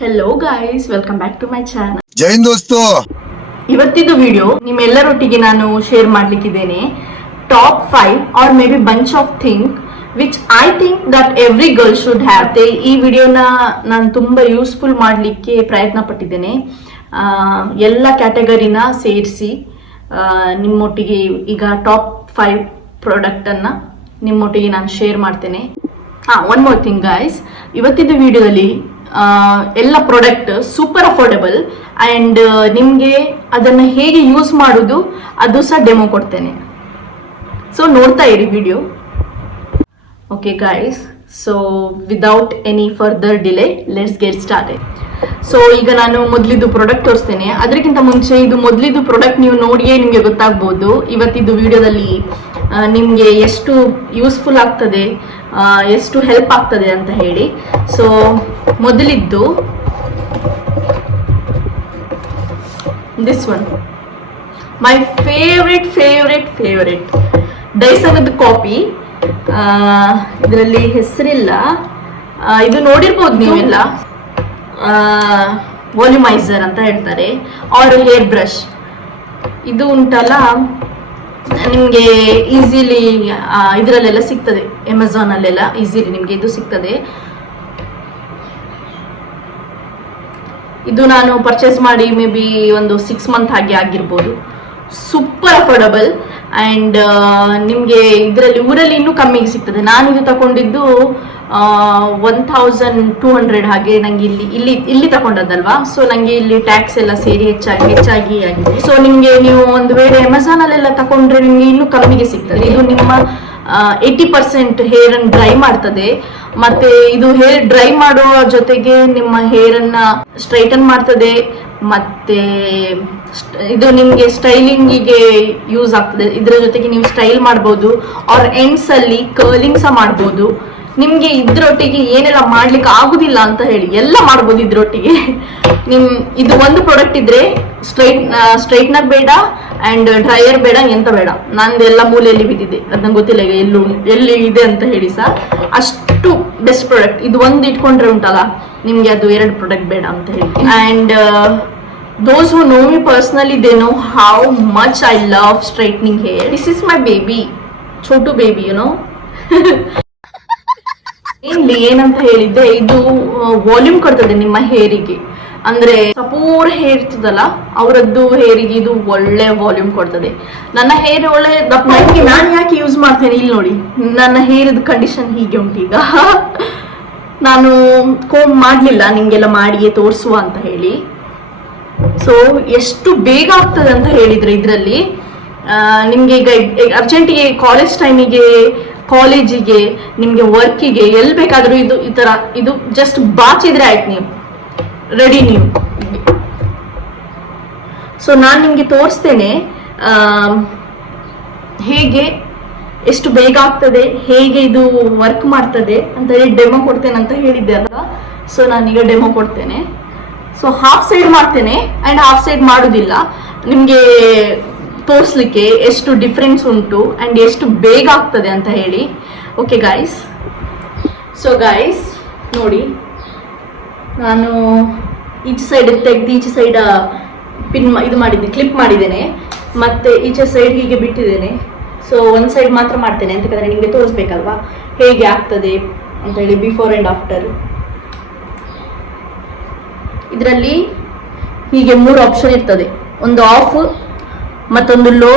Hello guys, welcome back to my channel. ಜೈ ಹಿಂದ್ ದೋಸ್ತು. ಇವತ್ತಿದ್ದು ವಿಡಿಯೋ ನಿಮ್ಮೆಲ್ಲರೊಟ್ಟಿಗೆ ನಾನು ಶೇರ್ ಮಾಡ್ಲಿಕ್ಕಿದ್ದೇನೆ top 5 or may be bunch of thing which I think that every girl should have. ಈ ವಿಡಿಯೋನ ನಾನು ತುಂಬ ಯೂಸ್ಫುಲ್ ಮಾಡಲಿಕ್ಕೆ ಪ್ರಯತ್ನ ಪಟ್ಟಿದ್ದೇನೆ. ಎಲ್ಲ ಕ್ಯಾಟಗರಿನ ಸೇರಿಸಿ ನಿಮ್ಮೊಟ್ಟಿಗೆ ಈಗ ಟಾಪ್ 5 ಪ್ರಾಡಕ್ಟನ್ನು ನಿಮ್ಮೊಟ್ಟಿಗೆ ನಾನು ಶೇರ್ ಮಾಡ್ತೇನೆ. ಒನ್ ಮೋರ್ ಥಿಂಗ್ ಗೈಸ್, ಇವತ್ತಿದ್ದು ವಿಡಿಯೋದಲ್ಲಿ ಎಲ್ಲ ಪ್ರಾಡಕ್ಟ್ ಸೂಪರ್ ಅಫೋರ್ಡೆಬಲ್ ಆ್ಯಂಡ್ ನಿಮಗೆ ಅದನ್ನು ಹೇಗೆ ಯೂಸ್ ಮಾಡೋದು ಅದು ಸಹ ಡೆಮೋ ಕೊಡ್ತೇನೆ. ಸೊ ನೋಡ್ತಾ ಇರಿ video. Okay guys, so without any further delay let's get started. So ಈಗ ನಾನು ಮೊದಲಿದ್ದು ಪ್ರಾಡಕ್ಟ್ ತೋರಿಸ್ತೇನೆ. ಅದಕ್ಕಿಂತ ಮುಂಚೆ ಇದು ಮೊದಲಿದ್ದು ಪ್ರಾಡಕ್ಟ್ ನೀವು ನೋಡಿಯೇ ನಿಮಗೆ ಗೊತ್ತಾಗ್ಬೋದು ಇವತ್ತಿದ್ದು ವಿಡಿಯೋದಲ್ಲಿ ನಿಮಗೆ ಎಷ್ಟು ಯೂಸ್ಫುಲ್ ಆಗ್ತದೆ, ಎಷ್ಟು ಹೆಲ್ಪ್ ಆಗ್ತದೆ ಅಂತ ಹೇಳಿ. ಸೊ ಮೊದಲಿದ್ದು ದಿಸ್ ಒನ್, ಮೈ ಫೇವ್ರೆಟ್ ಡೈಸನ್ದು ಕಾಪಿ. ಇದರಲ್ಲಿ ಹೆಸರಿಲ್ಲ, ಇದು ನೋಡಿರ್ಬೋದು ನೀವೆಲ್ಲ. ವಾಲ್ಯೂಮೈಸರ್ ಅಂತ ಹೇಳ್ತಾರೆ, ಆರ್ ಹೇರ್ ಬ್ರಷ್. ಇದು ಉಂಟಲ್ಲ ನಿಮಗೆ ಈಸಿಲಿ ಇದರಲ್ಲೆಲ್ಲ ಸಿಗ್ತದೆ, ಅಮೆಝಾನಲ್ಲೆಲ್ಲ ಈಸಿಲಿ ನಿಮಗೆ ಇದು ಸಿಗ್ತದೆ. ಇದು ನಾನು ಪರ್ಚೇಸ್ ಮಾಡಿ ಮೇ ಬಿ ಒಂದು 6 ಮಂತ್ ಹಾಗೆ ಆಗಿರ್ಬೋದು. ಸೂಪರ್ ಅಫೋರ್ಡಬಲ್ ಆ್ಯಂಡ್ ನಿಮಗೆ ಇದರಲ್ಲಿ ಊರಲ್ಲಿ ಇನ್ನೂ ಕಮ್ಮಿಗೆ ಸಿಗ್ತದೆ. ನಾನಿದು ತಗೊಂಡಿದ್ದು 1200 ಹಾಗೆ. ನನಗೆ ಇಲ್ಲಿ ತಗೊಂಡದ್ದಲ್ವಾ, ಸೊ ನನಗೆ ಇಲ್ಲಿ ಟ್ಯಾಕ್ಸ್ ಎಲ್ಲ ಸೇರಿ ಹೆಚ್ಚಾಗಿ ಆಗಿದೆ. ಸೊ ನಿಮಗೆ ನೀವು ಒಂದು ವೇಳೆ ಅಮೆಝಾನಲ್ಲೆಲ್ಲ ತಗೊಂಡ್ರೆ ನಿಮಗೆ ಇನ್ನೂ ಕಮ್ಮಿಗೆ ಸಿಗ್ತದೆ. ಇದು ನಿಮ್ಮ 80% ಹೇರನ್ನು ಡ್ರೈ ಮಾಡ್ತದೆ. ಮತ್ತೆ ಇದು ಹೇರ್ ಡ್ರೈ ಮಾಡುವ ಜೊತೆಗೆ ನಿಮ್ಮ ಹೇರನ್ನು ಸ್ಟ್ರೈಟನ್ ಮಾಡ್ತದೆ. ಮತ್ತೆ ಇದು ನಿಮಗೆ ಸ್ಟೈಲಿಂಗಿಗೆ ಯೂಸ್ ಆಗ್ತದೆ. ಇದರ ಜೊತೆಗೆ ನೀವು ಸ್ಟೈಲ್ ಮಾಡ್ಬೋದು, ಆರ್ ಎಂಡ್ಸ್ ಅಲ್ಲಿ ಕರ್ಲಿಂಗ್ ಸಹ ಮಾಡ್ಬೋದು. ನಿಮಗೆ ಇದ್ರೊಟ್ಟಿಗೆ ಏನೆಲ್ಲ ಮಾಡ್ಲಿಕ್ಕೆ ಆಗುದಿಲ್ಲ ಅಂತ ಹೇಳಿ ಎಲ್ಲ ಮಾಡ್ಬೋದು ಇದ್ರೊಟ್ಟಿಗೆ. ಇದು ಒಂದು ಪ್ರಾಡಕ್ಟ್ ಇದ್ರೆ ಸ್ಟ್ರೈಟ್ನರ್ ಬೇಡ ಅಂಡ್ ಡ್ರೈಯರ್ ಬೇಡ, ಎಂತ ಬೇಡ. ನಂದೆಲ್ಲ ಮೂಲೆಯಲ್ಲಿ ಬಿದ್ದಿದೆ, ಅದು ನಂಗೆ ಗೊತ್ತಿಲ್ಲ ಈಗ ಎಲ್ಲಿ ಇದೆ ಅಂತ ಹೇಳಿ ಸಹ. ಅಷ್ಟು ಬೆಸ್ಟ್ ಪ್ರಾಡಕ್ಟ್ ಇದು. ಒಂದು ಇಟ್ಕೊಂಡ್ರೆ ಉಂಟಲ್ಲ ನಿಮ್ಗೆ ಅದು 2 ಪ್ರಾಡಕ್ಟ್ ಬೇಡ ಅಂತ ಹೇಳಿ. And those who know me personally, they know how much I love straightening hair. This is my baby, chotu baby, you know. ಏನಂತ ಹೇಳಿದ್ದೆ, ಇದು ವಾಲ್ಯೂಮ್ ಕೊಡ್ತದೆ ನಿಮ್ಮ ಹೇರಿಗೆ. ಅಂದ್ರೆ ಸಪೂರ್ ಹೇರ್ ಇರ್ತದಲ್ಲ ಅವರದ್ದು ಹೇರಿಗೆ ಇದು ಒಳ್ಳೆ ವಾಲ್ಯೂಮ್ ಕೊಡ್ತದೆ. ನನ್ನ ಹೇರ್ ಒಳ್ಳೆ ದಪ್ಪ. ನಾನು ಯಾಕೆ ಯೂಸ್ ಮಾಡ್ತೇನೆ ಇಲ್ಲಿ ನೋಡಿ, ನನ್ನ ಹೇರದ ಕಂಡೀಷನ್ ಹೀಗೆ ಉಂಟು ಈಗ. ನಾನು ಕೋಮ್ ಮಾಡಲಿಲ್ಲ, ನಿಮಗೆಲ್ಲ ಮಾಡಿಯೇ ತೋರಿಸುವ ಅಂತ ಹೇಳಿ. ಸೊ ಎಷ್ಟು ಬೇಗ ಆಗ್ತದೆ ಅಂತ ಹೇಳಿದ್ರೆ ಇದರಲ್ಲಿ ನಿಮಗೆ ಈಗ ಅರ್ಜೆಂಟಿಗೆ ಕಾಲೇಜ್ ಟೈಮಿಗೆ, ಕಾಲೇಜಿಗೆ, ನಿಮಗೆ ವರ್ಕಿಗೆ ಎಲ್ಲಿ ಬೇಕಾದರೂ ಈ ಥರ ಇದು ಜಸ್ಟ್ ಬಾಚಿದ್ರೆ ಆಯ್ತು, ನೀವು ರೆಡಿ ನೀವು. ಸೊ ನಾನು ನಿಮಗೆ ತೋರಿಸ್ತೇನೆ ಹೇಗೆ ಎಷ್ಟು ಬೇಗ ಆಗ್ತದೆ, ಹೇಗೆ ಇದು ವರ್ಕ್ ಮಾಡ್ತದೆ ಅಂತ ಹೇಳಿ ಡೆಮೋ ಕೊಡ್ತೇನೆ ಅಂತ ಹೇಳಿದ್ದೆ ಅಲ್ವಾ. ಸೊ ನಾನೀಗ ಡೆಮೋ ಕೊಡ್ತೇನೆ. ಸೊ ಹಾಫ್ ಸೈಡ್ ಮಾಡ್ತೇನೆ ಆ್ಯಂಡ್ ಹಾಫ್ ಸೈಡ್ ಮಾಡೋದಿಲ್ಲ, ನಿಮಗೆ ತೋರಿಸ್ಲಿಕ್ಕೆ ಎಷ್ಟು ಡಿಫ್ರೆನ್ಸ್ ಉಂಟು ಆ್ಯಂಡ್ ಎಷ್ಟು ಬೇಗ ಆಗ್ತದೆ ಅಂತ ಹೇಳಿ. ಓಕೆ ಗೈಸ್, ಸೊ ಗೈಸ್ ನೋಡಿ, ನಾನು ಈಚೆ ಸೈಡ್ ತೆಗೆದು ಈಚೆ ಸೈಡ್ ಇದು ಮಾಡಿದ್ದೆ, ಕ್ಲಿಪ್ ಮಾಡಿದ್ದೇನೆ. ಮತ್ತು ಈಚೆ ಸೈಡ್ ಹೀಗೆ ಬಿಟ್ಟಿದ್ದೇನೆ. ಸೊ ಒಂದು ಸೈಡ್ ಮಾತ್ರ ಮಾಡ್ತೇನೆ ಅಂತಂದರೆ ನಿಮಗೆ ತೋರಿಸ್ಬೇಕಲ್ವಾ ಹೇಗೆ ಆಗ್ತದೆ ಅಂತ ಹೇಳಿ, ಬಿಫೋರ್ ಆ್ಯಂಡ್ ಆಫ್ಟರ್. ಇದರಲ್ಲಿ ಹೀಗೆ 3 ಆಪ್ಷನ್ ಇರ್ತದೆ, ಒಂದು ಆಫ್, ಮತ್ತೊಂದು ಲೋ.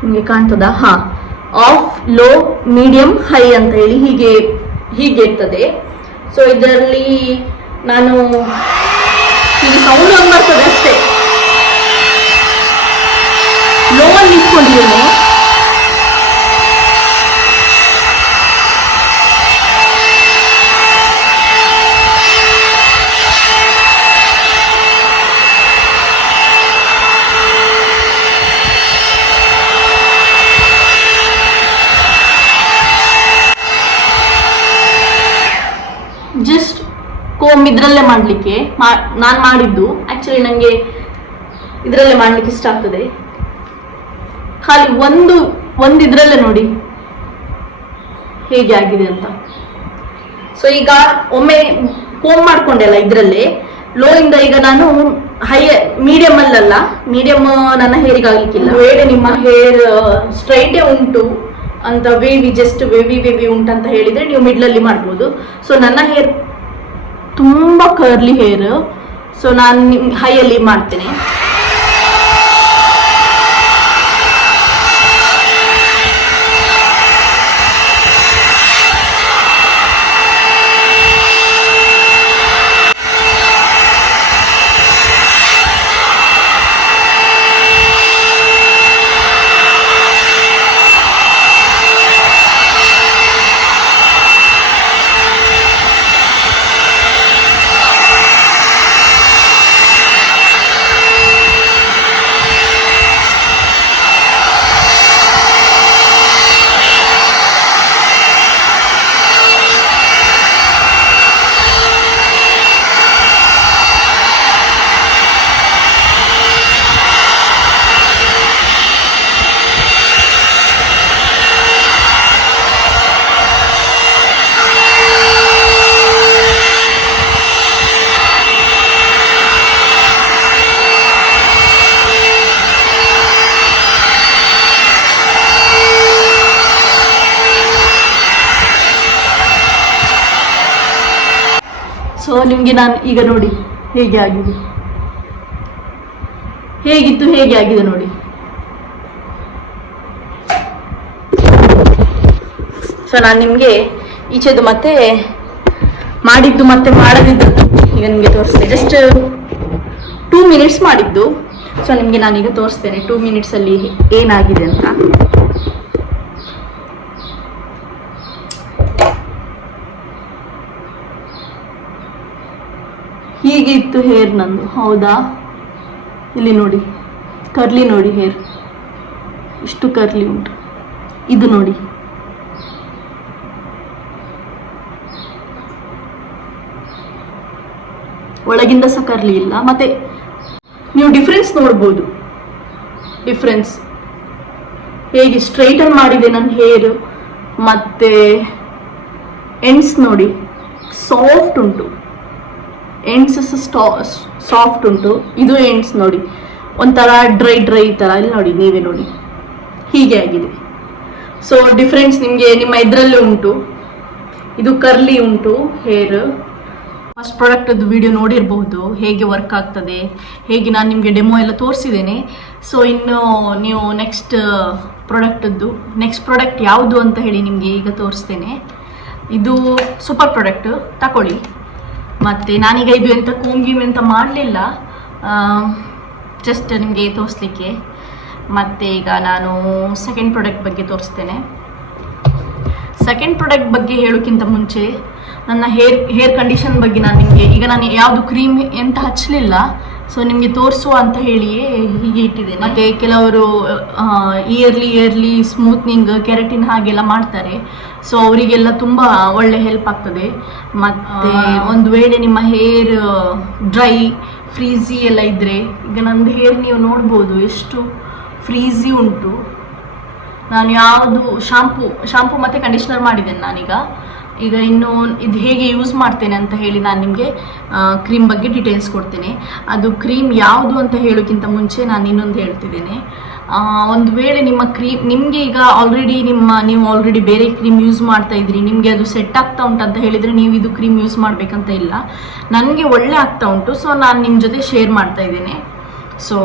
ನಿಮಗೆ ಕಾಣ್ತದಾ? ಆಫ್, ಲೋ, ಮೀಡಿಯಂ, ಹೈ ಅಂತ ಹೇಳಿ ಹೀಗೆ ಇರ್ತದೆ. ಸೊ ಇದರಲ್ಲಿ ನಾನು ಹೀಗೆ ಸೌಂಡ್ ಒಂದು ಬರ್ತದೆ ಅಷ್ಟೇ. ಲೋ ಅಲ್ಲಿ ಇಟ್ಕೊಂಡಿದ್ದೇನೆ. ಜಸ್ಟ್ ಕೋಮ್ ಇದರಲ್ಲೇ ಮಾಡಲಿಕ್ಕೆ ನಾನು ಮಾಡಿದ್ದು. ಆ್ಯಕ್ಚುಲಿ ನನಗೆ ಇದರಲ್ಲೇ ಮಾಡಲಿಕ್ಕೆ ಇಷ್ಟ ಆಗ್ತದೆ. ಖಾಲಿ ಒಂದು ಇದರಲ್ಲೇ ನೋಡಿ ಹೇಗೆ ಆಗಿದೆ ಅಂತ. ಸೊ ಈಗ ಒಮ್ಮೆ ಕೋಮ್ ಮಾಡ್ಕೊಂಡೆಲ್ಲ ಇದರಲ್ಲೇ ಲೋ ಇಂದ ಈಗ ನಾನು ಹೈ ಮೀಡಿಯಂ ಅಲ್ಲಲ್ಲ, ಮೀಡಿಯಂ ನನ್ನ ಹೇರಿಗೆ ಆಗ್ಲಿಕ್ಕಿಲ್ಲ. ವೇಳೆ ನಿಮ್ಮ ಹೇರ್ ಸ್ಟ್ರೈಟೇ ಉಂಟು ಅಂತ ಜಸ್ಟ್ ವೇವಿ ಉಂಟು ಅಂತ ಹೇಳಿದ್ರೆ ನೀವು ಮಿಡ್ಲಲ್ಲಿ ಮಾಡ್ಬೋದು. ಸೊ ನನ್ನ ಹೇರ್ ತುಂಬಾ ಕರ್ಲಿ ಹೇರ್, ಸೊ ನಾನು ಹೈಯಲ್ಲಿ ಮಾಡ್ತೇನೆ. ಸೊ ನಿಮಗೆ ನಾನು ಈಗ ನೋಡಿ ಹೇಗೆ ಆಗಿದೆ, ಹೇಗಿತ್ತು ಹೇಗೆ ಆಗಿದೆ ನೋಡಿ. ಸೊ ನಾನು ನಿಮಗೆ ಈಚೆದು ಮತ್ತೆ ಮಾಡಿದ್ದು ಮತ್ತೆ ಮಾಡದಿದ್ದು ಈಗ ನಿಮಗೆ ತೋರಿಸ್ತೇನೆ. ಜಸ್ಟ್ 2 ಮಿನಿಟ್ಸ್ ಮಾಡಿದ್ದು. ಸೊ ನಿಮಗೆ ನಾನೀಗ ತೋರಿಸ್ತೇನೆ 2 ಮಿನಿಟ್ಸಲ್ಲಿ ಏನಾಗಿದೆ ಅಂತ. ಹೀಗೆ ಇತ್ತು ಹೇರ್ ನಂದು, ಹೌದಾ? ಇಲ್ಲಿ ನೋಡಿ ಕರ್ಲಿ ನೋಡಿ, ಹೇರ್ ಇಷ್ಟು ಕರ್ಲಿ ಉಂಟು. ಇದು ನೋಡಿ, ಒಳಗಿಂದ ಸಹ ಕರ್ಲಿ ಇಲ್ಲ. ಮತ್ತೆ ನೀವು ಡಿಫ್ರೆನ್ಸ್ ನೋಡ್ಬೋದು, ಡಿಫ್ರೆನ್ಸ್ ಹೇಗೆ ಸ್ಟ್ರೈಟನ್ ಮಾಡಿದೆ ನನ್ನ ಹೇರ್. ಮತ್ತೆ ಎಂಡ್ಸ್ ನೋಡಿ ಸಾಫ್ಟ್ ಉಂಟು, ಎಂಡ್ಸ್ ಸಾಫ್ಟ್ ಉಂಟು. ಇದು ಎಂಡ್ಸ್ ನೋಡಿ ಒಂಥರ ಡ್ರೈ ಥರ, ಇಲ್ಲಿ ನೋಡಿ ನೀವೇ ನೋಡಿ ಹೀಗೆ ಆಗಿದೆ. ಸೊ ಡಿಫ್ರೆನ್ಸ್ ನಿಮಗೆ ನಿಮ್ಮ ಇದರಲ್ಲೇ ಉಂಟು. ಇದು ಕರ್ಲಿ ಉಂಟು ಹೇರ್. ಫಸ್ಟ್ ಪ್ರಾಡಕ್ಟದ್ದು ವಿಡಿಯೋ ನೋಡಿರ್ಬಹುದು, ಹೇಗೆ ವರ್ಕ್ ಆಗ್ತದೆ, ಹೇಗೆ ನಾನು ನಿಮಗೆ ಡೆಮೋ ಎಲ್ಲ ತೋರಿಸಿದ್ದೇನೆ. ಸೊ ಇನ್ನು ನೀವು ನೆಕ್ಸ್ಟ್ ಪ್ರಾಡಕ್ಟ್ ಯಾವುದು ಅಂತ ಹೇಳಿ ನಿಮಗೆ ಈಗ ತೋರಿಸ್ತೇನೆ. ಇದು ಸೂಪರ್ ಪ್ರಾಡಕ್ಟ್, ತಗೊಳ್ಳಿ. ಮತ್ತು ನಾನೀಗ ಇದು ಎಂತ ಕೋಂಗಿಮ್ ಅಂತ ಮಾಡಲಿಲ್ಲ, ಜಸ್ಟ್ ನಿಮಗೆ ತೋರಿಸ್ಲಿಕ್ಕೆ. ಮತ್ತು ಈಗ ನಾನು ಸೆಕೆಂಡ್ ಪ್ರಾಡಕ್ಟ್ ಬಗ್ಗೆ ತೋರಿಸ್ತೇನೆ. ಸೆಕೆಂಡ್ ಪ್ರಾಡಕ್ಟ್ ಬಗ್ಗೆ ಹೇಳೋಕ್ಕಿಂತ ಮುಂಚೆ ನನ್ನ ಹೇರ್ ಕಂಡೀಷನ್ ಬಗ್ಗೆ ನಾನು ಯಾವುದು ಕ್ರೀಮ್ ಎಂತ ಹಚ್ಚಲಿಲ್ಲ. ಸೊ ನಿಮಗೆ ತೋರಿಸುವ ಅಂತ ಹೇಳಿಯೇ ಹೀಗೆ ಇಟ್ಟಿದ್ದೇನೆ. ಮತ್ತು ಕೆಲವರು ಇಯರ್ಲಿ ಸ್ಮೂತ್ನಿಂಗ್, ಕೆರಟಿನ್ ಹಾಗೆಲ್ಲ ಮಾಡ್ತಾರೆ. ಸೊ ಅವರಿಗೆಲ್ಲ ತುಂಬ ಒಳ್ಳೆ ಹೆಲ್ಪ್ ಆಗ್ತದೆ. ಮತ್ತು ಒಂದು ವೇಳೆ ನಿಮ್ಮ ಹೇರ್ ಡ್ರೈ ಫ್ರೀಝಿ ಎಲ್ಲ ಇದ್ದರೆ, ಈಗ ನಂದು ಹೇರ್ ನೀವು ನೋಡ್ಬೋದು ಎಷ್ಟು ಫ್ರೀಝಿ ಉಂಟು. ನಾನು ಯಾವುದು ಶಾಂಪೂ ಮತ್ತು ಕಂಡೀಷ್ನರ್ ಮಾಡಿದ್ದೇನೆ ನಾನೀಗ. ಇನ್ನು ಇದು ಹೇಗೆ ಯೂಸ್ ಮಾಡ್ತೇನೆ ಅಂತ ಹೇಳಿ ನಾನು ನಿಮಗೆ ಕ್ರೀಮ್ ಬಗ್ಗೆ ಡೀಟೇಲ್ಸ್ ಕೊಡ್ತೇನೆ. ಅದು ಕ್ರೀಮ್ ಯಾವುದು ಅಂತ ಹೇಳೋಕ್ಕಿಂತ ಮುಂಚೆ ನಾನು ಇನ್ನೊಂದು ಹೇಳ್ತಿದ್ದೇನೆ. ಒಂದು ವೇಳೆ ನಿಮಗೆ ಈಗ ನೀವು ಆಲ್ರೆಡಿ ಬೇರೆ ಕ್ರೀಮ್ ಯೂಸ್ ಮಾಡ್ತಾ ಇದ್ರಿ, ನಿಮಗೆ ಅದು ಸೆಟ್ ಆಗ್ತಾ ಉಂಟು ಅಂತ ಹೇಳಿದರೆ ನೀವು ಇದು ಕ್ರೀಮ್ ಯೂಸ್ ಮಾಡಬೇಕಂತ ಇಲ್ಲ. ನನಗೆ ಒಳ್ಳೆ ಆಗ್ತಾ ಉಂಟು, ಸೊ ನಾನು ನಿಮ್ಮ ಜೊತೆ ಶೇರ್ ಮಾಡ್ತಾ ಇದ್ದೇನೆ. ಸೊ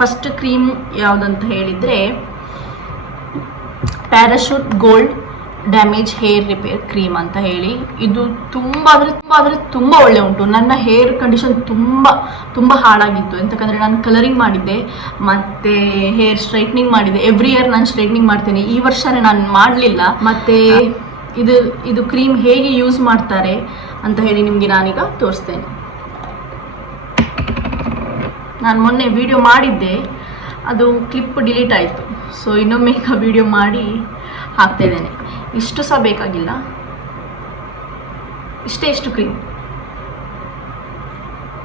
ಫಸ್ಟ್ ಕ್ರೀಮ್ ಯಾವುದಂತ ಹೇಳಿದರೆ parachute gold damage hair repair cream ಅಂತ ಹೇಳಿ. ಇದು ತುಂಬ ತುಂಬ ಒಳ್ಳೆ ಉಂಟು. ನನ್ನ ಹೇರ್ ಕಂಡೀಷನ್ ತುಂಬ ಹಾಳಾಗಿತ್ತು, ಎಂತಕ್ಕಂದರೆ ನಾನು ಕಲರಿಂಗ್ ಮಾಡಿದ್ದೆ ಮತ್ತು ಹೇರ್ ಸ್ಟ್ರೈಟ್ನಿಂಗ್ ಮಾಡಿದ್ದೆ. ಎವ್ರಿ ಇಯರ್ ನಾನು ಸ್ಟ್ರೈಟ್ನಿಂಗ್ ಮಾಡ್ತೇನೆ, ಈ ವರ್ಷನೇ ನಾನು ಮಾಡಲಿಲ್ಲ. ಮತ್ತು ಇದು ಕ್ರೀಮ್ ಹೇಗೆ ಯೂಸ್ ಮಾಡ್ತಾರೆ ಅಂತ ಹೇಳಿ ನಿಮಗೆ ನಾನೀಗ ತೋರಿಸ್ತೇನೆ. ನಾನು ಮೊನ್ನೆ ವಿಡಿಯೋ ಮಾಡಿದ್ದೆ, ಅದು ಕ್ಲಿಪ್ ಡಿಲೀಟ್ ಆಯಿತು. ಸೊ ಇನ್ನೊಮ್ಮೆ ಈಗ ವಿಡಿಯೋ ಮಾಡಿ ಹಾಕ್ತಾ ಇದ್ದೇನೆ. ಇಷ್ಟು ಸಹ ಬೇಕಾಗಿಲ್ಲ,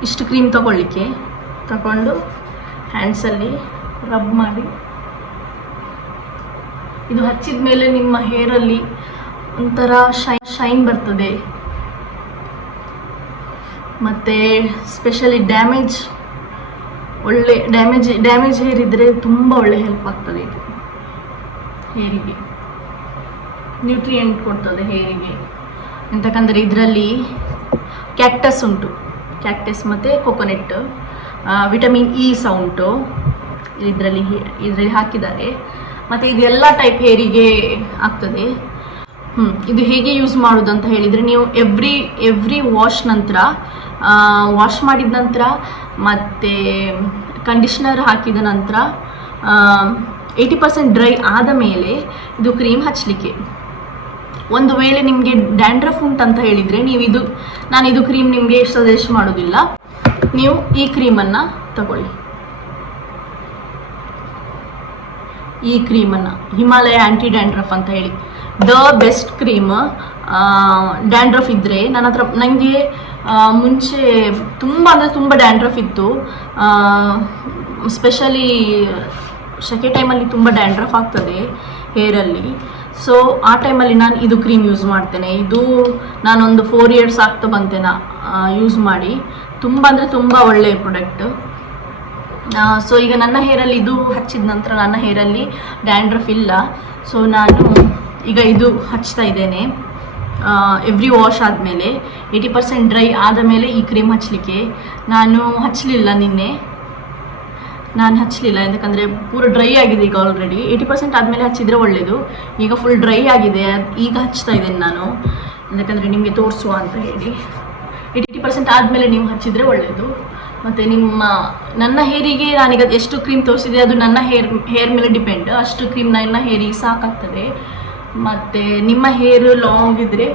ಇಷ್ಟು ಕ್ರೀಮ್ ತಗೊಂಡು ಹ್ಯಾಂಡ್ಸಲ್ಲಿ ರಬ್ ಮಾಡಿ, ಇದು ಹಚ್ಚಿದ ಮೇಲೆ ನಿಮ್ಮ ಹೇರಲ್ಲಿ ಒಂಥರ ಶೈನ್ ಬರ್ತದೆ. ಮತ್ತು ಸ್ಪೆಷಲಿ ಒಳ್ಳೆ ಡ್ಯಾಮೇಜ್ ಹೇರ್ ಇದ್ದರೆ ತುಂಬ ಒಳ್ಳೆ ಹೆಲ್ಪ್ ಆಗ್ತದೆ ಇದು ಹೇರಿಗೆ. ನ್ಯೂಟ್ರಿಯೆಂಟ್ ಕೊಡ್ತದೆ ಹೇರಿಗೆ, ಎಂತಕ್ಕಂದರೆ ಇದರಲ್ಲಿ ಕ್ಯಾಕ್ಟಸ್ ಉಂಟು, ಕ್ಯಾಕ್ಟಸ್ ಮತ್ತು ಕೊಕೊನೆಟ್, ವಿಟಮಿನ್ ಇ ಸಹ ಉಂಟು ಇದರಲ್ಲಿ ಹಾಕಿದ್ದಾರೆ. ಮತ್ತು ಇದೆಲ್ಲ ಟೈಪ್ ಹೇರಿಗೆ ಆಗ್ತದೆ. ಇದು ಹೇಗೆ ಯೂಸ್ ಮಾಡೋದು ಅಂತ ಹೇಳಿದರೆ, ನೀವು ಎವ್ರಿ ವಾಶ್ ನಂತರ, ವಾಶ್ ಮಾಡಿದ ನಂತರ ಮತ್ತು ಕಂಡೀಷ್ನರ್ ಹಾಕಿದ ನಂತರ 80% ಡ್ರೈ ಆದ ಮೇಲೆ ಇದು ಕ್ರೀಮ್ ಹಚ್ಚಲಿಕ್ಕೆ. ಒಂದು ವೇಳೆ ನಿಮಗೆ ಡ್ಯಾಂಡ್ರಫ್ ಉಂಟಂತ ಹೇಳಿದರೆ ನಾನು ಇದು ಕ್ರೀಮ್ ನಿಮಗೆ ಸಜೆಸ್ಟ್ ಮಾಡೋದಿಲ್ಲ, ನೀವು ಈ ಕ್ರೀಮನ್ನು ತಗೊಳ್ಳಿ. ಈ ಕ್ರೀಮನ್ನು ಹಿಮಾಲಯ ಆ್ಯಂಟಿ ಡ್ಯಾಂಡ್ರಫ್ ಅಂತ ಹೇಳಿ ದ ಬೆಸ್ಟ್ ಕ್ರೀಮ್. ಡ್ಯಾಂಡ್ರಫ್ ಇದ್ದರೆ ನನಗೆ ಮುಂಚೆ ತುಂಬ ಡ್ಯಾಂಡ್ರಫ್ ಇತ್ತು, ಸ್ಪೆಷಲಿ ಸೆಕೆ ಟೈಮಲ್ಲಿ ತುಂಬ ಡ್ಯಾಂಡ್ರಫ್ ಆಗ್ತದೆ ಹೇರಲ್ಲಿ. ಸೊ ಆ ಟೈಮಲ್ಲಿ ನಾನು ಇದು ಕ್ರೀಮ್ ಯೂಸ್ ಮಾಡ್ತೇನೆ. ಇದು ನಾನೊಂದು 4 years ಆಗ್ತಾ ಬಂತೇನೆ ಯೂಸ್ ಮಾಡಿ. ತುಂಬ ಒಳ್ಳೆಯ ಪ್ರಾಡಕ್ಟ್. ಸೊ ಈಗ ನನ್ನ ಹೇರಲ್ಲಿ ಇದು ಹಚ್ಚಿದ ನಂತರ ನನ್ನ ಹೇರಲ್ಲಿ ಡ್ಯಾಂಡ್ರಫ್ ಇಲ್ಲ. ಸೊ ನಾನು ಈಗ ಇದು ಹಚ್ತಾ ಇದ್ದೇನೆ. ಎವ್ರಿ ವಾಶ್ ಆದಮೇಲೆ 80% ಡ್ರೈ ಆದ ಮೇಲೆ ಈ ಕ್ರೀಮ್ ಹಚ್ಚಲಿಕ್ಕೆ. ನಾನು ಹಚ್ಚಲಿಲ್ಲ ನಿನ್ನೆ, ಯಾಕಂದರೆ ಪೂರ ಡ್ರೈ ಆಗಿದೆ ಈಗ ಆಲ್ರೆಡಿ. 80% ಆದಮೇಲೆ ಹಚ್ಚಿದರೆ ಒಳ್ಳೆಯದು. ಈಗ ಫುಲ್ ಡ್ರೈ ಆಗಿದೆ, ಈಗ ಹಚ್ತಾ ಇದ್ದೇನೆ ನಾನು, ಯಾಕಂದರೆ ನಿಮಗೆ ತೋರಿಸುವ ಅಂತ ಹೇಳಿ. 80% ಆದಮೇಲೆ ನೀವು ಹಚ್ಚಿದರೆ ಒಳ್ಳೆಯದು. ಮತ್ತು ನನ್ನ ಹೇರಿಗೆ ನಾನೀಗ ಎಷ್ಟು ಕ್ರೀಮ್ ತೋರಿಸಿದೆ ಅದು ನನ್ನ ಹೇರ್ ಮೇಲೆ ಡಿಪೆಂಡ್. ಅಷ್ಟು ಕ್ರೀಮ್ ನನ್ನ ಹೇರಿಗೆ ಸಾಕಾಗ್ತದೆ. ಮತ್ತು ನಿಮ್ಮ ಹೇರ್ ಲಾಂಗ್ ಇದ್ದರೆ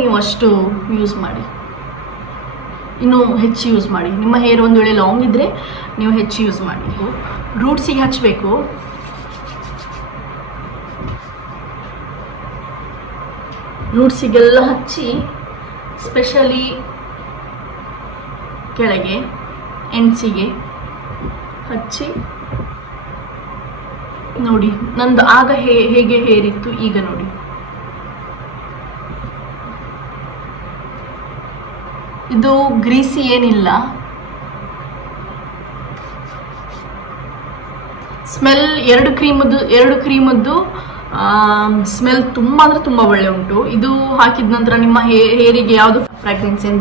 ನೀವು ಅಷ್ಟು ಯೂಸ್ ಮಾಡಿ, ಇನ್ನೂ ಹೆಚ್ಚು ಯೂಸ್ ಮಾಡಿ. ನಿಮ್ಮ ಹೇರ್ ಒಂದು ವೇಳೆ ಲಾಂಗ್ ಇದ್ದರೆ ನೀವು ಹೆಚ್ಚು ಯೂಸ್ ಮಾಡಿ. ರೂಟ್ಸಿಗೆ ಹಚ್ಚಬೇಕು. ರೂಟ್ಸಿಗೆಲ್ಲ ಹಚ್ಚಿ, ಸ್ಪೆಷಲಿ ಕೆಳಗೆ ಎಂಡ್ಸಿಗೆ ಹಚ್ಚಿ ನೋಡಿ. ನಂದು ಆಗ ಹೇಗೆ ಹೇರಿತ್ತು, ಈಗ ನೋಡಿ. ಇದು ಗ್ರೀಸಿ ಏನಿಲ್ಲ. ಸ್ಮೆಲ್ ಎರಡು ಕ್ರೀಮದ್ದು ಸ್ಮೆಲ್ ತುಂಬ ಒಳ್ಳೆ ಉಂಟು. ಇದು ಹಾಕಿದ ನಂತರ ನಿಮ್ಮ ಹೇರಿಗೆ ಯಾವುದು ಫ್ರಾಗ್ರೆನ್ಸ್ ಏನು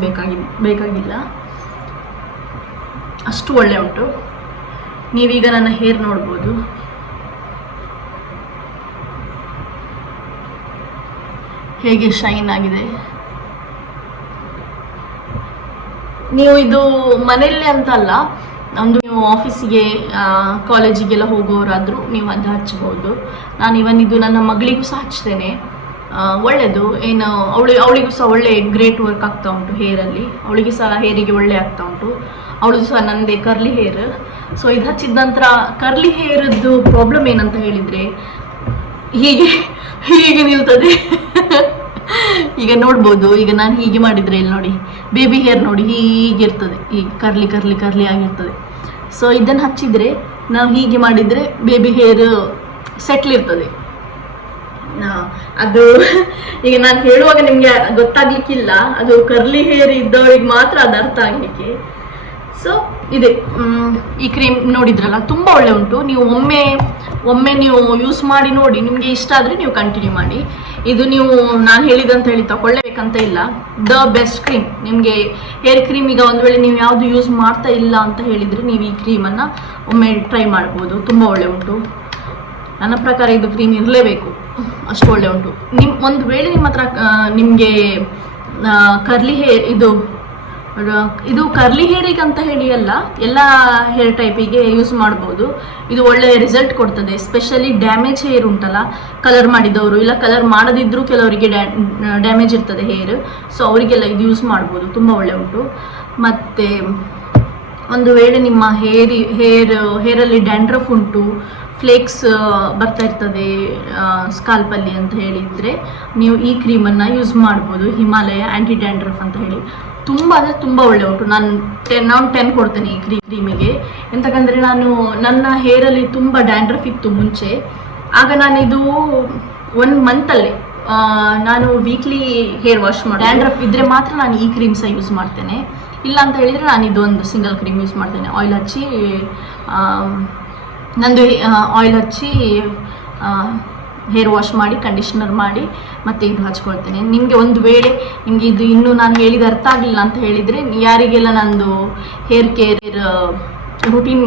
ಬೇಕಾಗಿಲ್ಲ, ಅಷ್ಟು ಒಳ್ಳೆ ಉಂಟು. ನೀವೀಗ ನನ್ನ ಹೇರ್ ನೋಡ್ಬೋದು. ಹೇಗೆ ಶೈನ್ ಆಗಿದೆ. ನೀವು ಇದು ಮನೆಯಲ್ಲೇ ಅಂತ ಅಲ್ಲ, ನೀವು ಆಫೀಸಿಗೆ ಕಾಲೇಜಿಗೆಲ್ಲ ಹೋಗೋರಾದರೂ ನೀವು ಅದು ಹಚ್ಬೋದು. ನಾನು ಇದು ನನ್ನ ಮಗಳಿಗೂ ಸಹ ಹಚ್ತೇನೆ. ಒಳ್ಳೆಯದು. ಏನು ಅವಳಿಗೂ ಸಹ ಒಳ್ಳೆ ಗ್ರೇಟ್ ವರ್ಕ್ ಆಗ್ತಾ ಉಂಟು ಹೇರಲ್ಲಿ. ಅವಳಿಗೆ ಸಹ ಹೇರಿಗೆ ಒಳ್ಳೆ ಆಗ್ತಾ ಉಂಟು. ಅವಳದು ಸಹ ನಂದೇ ಕರ್ಲಿ ಹೇರ್. ಸೊ ಇದು ಹಚ್ಚಿದ ನಂತರ ಕರ್ಲಿ ಹೇರದ್ದು ಪ್ರಾಬ್ಲಮ್ ಏನಂತ ಹೇಳಿದರೆ, ಹೀಗೆ ನಿಲ್ತದೆ. ಈಗ ನೋಡ್ಬೋದು, ಈಗ ನಾನು ಹೀಗೆ ಮಾಡಿದರೆ ಇಲ್ಲಿ ನೋಡಿ, ಬೇಬಿ ಹೇರ್ ನೋಡಿ ಹೀಗಿರ್ತದೆ, ಈಗ ಕರ್ಲಿ ಆಗಿರ್ತದೆ. ಸೊ ಇದನ್ನು ಹಚ್ಚಿದರೆ, ನಾವು ಹೀಗೆ ಮಾಡಿದರೆ ಬೇಬಿ ಹೇರ್ ಸೆಟ್ಲ್ ಇರ್ತದೆ. ಅದು ಈಗ ನಾನು ಹೇಳುವಾಗ ನಿಮಗೆ ಗೊತ್ತಾಗ್ಲಿಕ್ಕಿಲ್ಲ, ಅದು ಕರ್ಲಿ ಹೇರ್ ಇದ್ದವಳಿಗೆ ಮಾತ್ರ ಅದು ಅರ್ಥ ಆಗಲಿಕ್ಕೆ. ಸೊ ಇದೆ ಈ ಕ್ರೀಮ್ ನೋಡಿದ್ರಲ್ಲ, ತುಂಬ ಒಳ್ಳೆ ಉಂಟು. ನೀವು ಒಮ್ಮೆ ನೀವು ಯೂಸ್ ಮಾಡಿ ನೋಡಿ, ನಿಮಗೆ ಇಷ್ಟ ಆದರೆ ನೀವು ಕಂಟಿನ್ಯೂ ಮಾಡಿ. ಇದು ನೀವು ನಾನು ಹೇಳಿದಂತ ಹೇಳಿ ತಗೊಳ್ಳೇಬೇಕಂತ ಇಲ್ಲ, ದ ಬೆಸ್ಟ್ ಕ್ರೀಮ್. ನಿಮಗೆ ಹೇರ್ ಕ್ರೀಮ್ ಈಗ ಒಂದು ವೇಳೆ ನೀವು ಯಾವುದು ಯೂಸ್ ಮಾಡ್ತಾ ಇಲ್ಲ ಅಂತ ಹೇಳಿದರೆ, ನೀವು ಈ ಕ್ರೀಮನ್ನು ಒಮ್ಮೆ ಟ್ರೈ ಮಾಡ್ಬೋದು. ತುಂಬ ಒಳ್ಳೆ ಉಂಟು. ನನ್ನ ಪ್ರಕಾರ ಇದು ಕ್ರೀಮ್ ಇರಲೇಬೇಕು, ಅಷ್ಟು ಒಳ್ಳೆ ಉಂಟು. ಒಂದು ವೇಳೆ ನಿಮ್ಮ ಹತ್ರ ನಿಮಗೆ ಕರ್ಲಿ ಹೇರ್ ಇದು ಕರ್ಲಿ ಹೇರಿಗೆ ಅಂತ ಹೇಳಿ ಅಲ್ಲ, ಎಲ್ಲ ಹೇರ್ ಟೈಪಿಗೆ ಯೂಸ್ ಮಾಡ್ಬೋದು. ಇದು ಒಳ್ಳೆ ರಿಸಲ್ಟ್ ಕೊಡ್ತದೆ. ಸ್ಪೆಷಲಿ ಡ್ಯಾಮೇಜ್ ಹೇರ್ ಉಂಟಲ್ಲ, ಕಲರ್ ಮಾಡಿದವರು ಇಲ್ಲ ಕಲರ್ ಮಾಡದಿದ್ದರೂ ಕೆಲವರಿಗೆ ಡ್ಯಾಮೇಜ್ ಇರ್ತದೆ ಹೇರ್. ಸೊ ಅವರಿಗೆಲ್ಲ ಇದು ಯೂಸ್ ಮಾಡ್ಬೋದು, ತುಂಬ ಒಳ್ಳೆ ಉಂಟು. ಮತ್ತು ಒಂದು ವೇಳೆ ನಿಮ್ಮ ಹೇರಲ್ಲಿ ಡ್ಯಾಂಡ್ರಫ್ ಉಂಟು, ಫ್ಲೇಕ್ಸ್ ಬರ್ತಾ ಇರ್ತದೆ ಸ್ಕಾಲ್ಪಲ್ಲಿ ಅಂತ ಹೇಳಿದರೆ, ನೀವು ಈ ಕ್ರೀಮನ್ನು ಯೂಸ್ ಮಾಡ್ಬೋದು. ಹಿಮಾಲಯ ಆ್ಯಂಟಿ ಡ್ಯಾಂಡ್ರಫ್ ಅಂತ ಹೇಳಿ ತುಂಬ ಒಳ್ಳೆ ಉಂಟು. ನಾನು 10 ಕೊಡ್ತೇನೆ ಈ ಕ್ರೀಮಿಗೆ. ಎಂತಕ್ಕಂದರೆ ನನ್ನ ಹೇರಲ್ಲಿ ತುಂಬ ಡ್ಯಾಂಡ್ರಫ್ ಇತ್ತು ಮುಂಚೆ. ಆಗ ನಾನು ಇದು 1 ಮಂತಲ್ಲೇ ನಾನು ವೀಕ್ಲಿ ಹೇರ್ ವಾಶ್ ಮಾಡಿ ಡ್ಯಾಂಡ್ರಫ್ ಇದ್ದರೆ ಮಾತ್ರ ನಾನು ಈ ಕ್ರೀಮ್ಸ ಯೂಸ್ ಮಾಡ್ತೇನೆ. ಇಲ್ಲ ಅಂತ ಹೇಳಿದರೆ ನಾನು ಇದೊಂದು ಸಿಂಗಲ್ ಕ್ರೀಮ್ ಯೂಸ್ ಮಾಡ್ತೇನೆ. ಆಯಿಲ್ ಹಚ್ಚಿ ನಂದು ಆಯಿಲ್ ಹಚ್ಚಿ ಹೇರ್ ವಾಶ್ ಮಾಡಿ ಕಂಡೀಷ್ನರ್ ಮಾಡಿ ಮತ್ತೆ ಇದು ಹಚ್ಕೊಳ್ತೇನೆ. ನಿಮಗೆ ಒಂದು ವೇಳೆ ನಿಮಗೆ ಇದು ಇನ್ನೂ ನಾನು ಹೇಳಿದ ಅರ್ಥ ಆಗಲಿಲ್ಲ ಅಂತ ಹೇಳಿದರೆ, ಯಾರಿಗೆಲ್ಲ ನಂದು ಹೇರ್ ಕೇರ್ ರೂಟೀನ್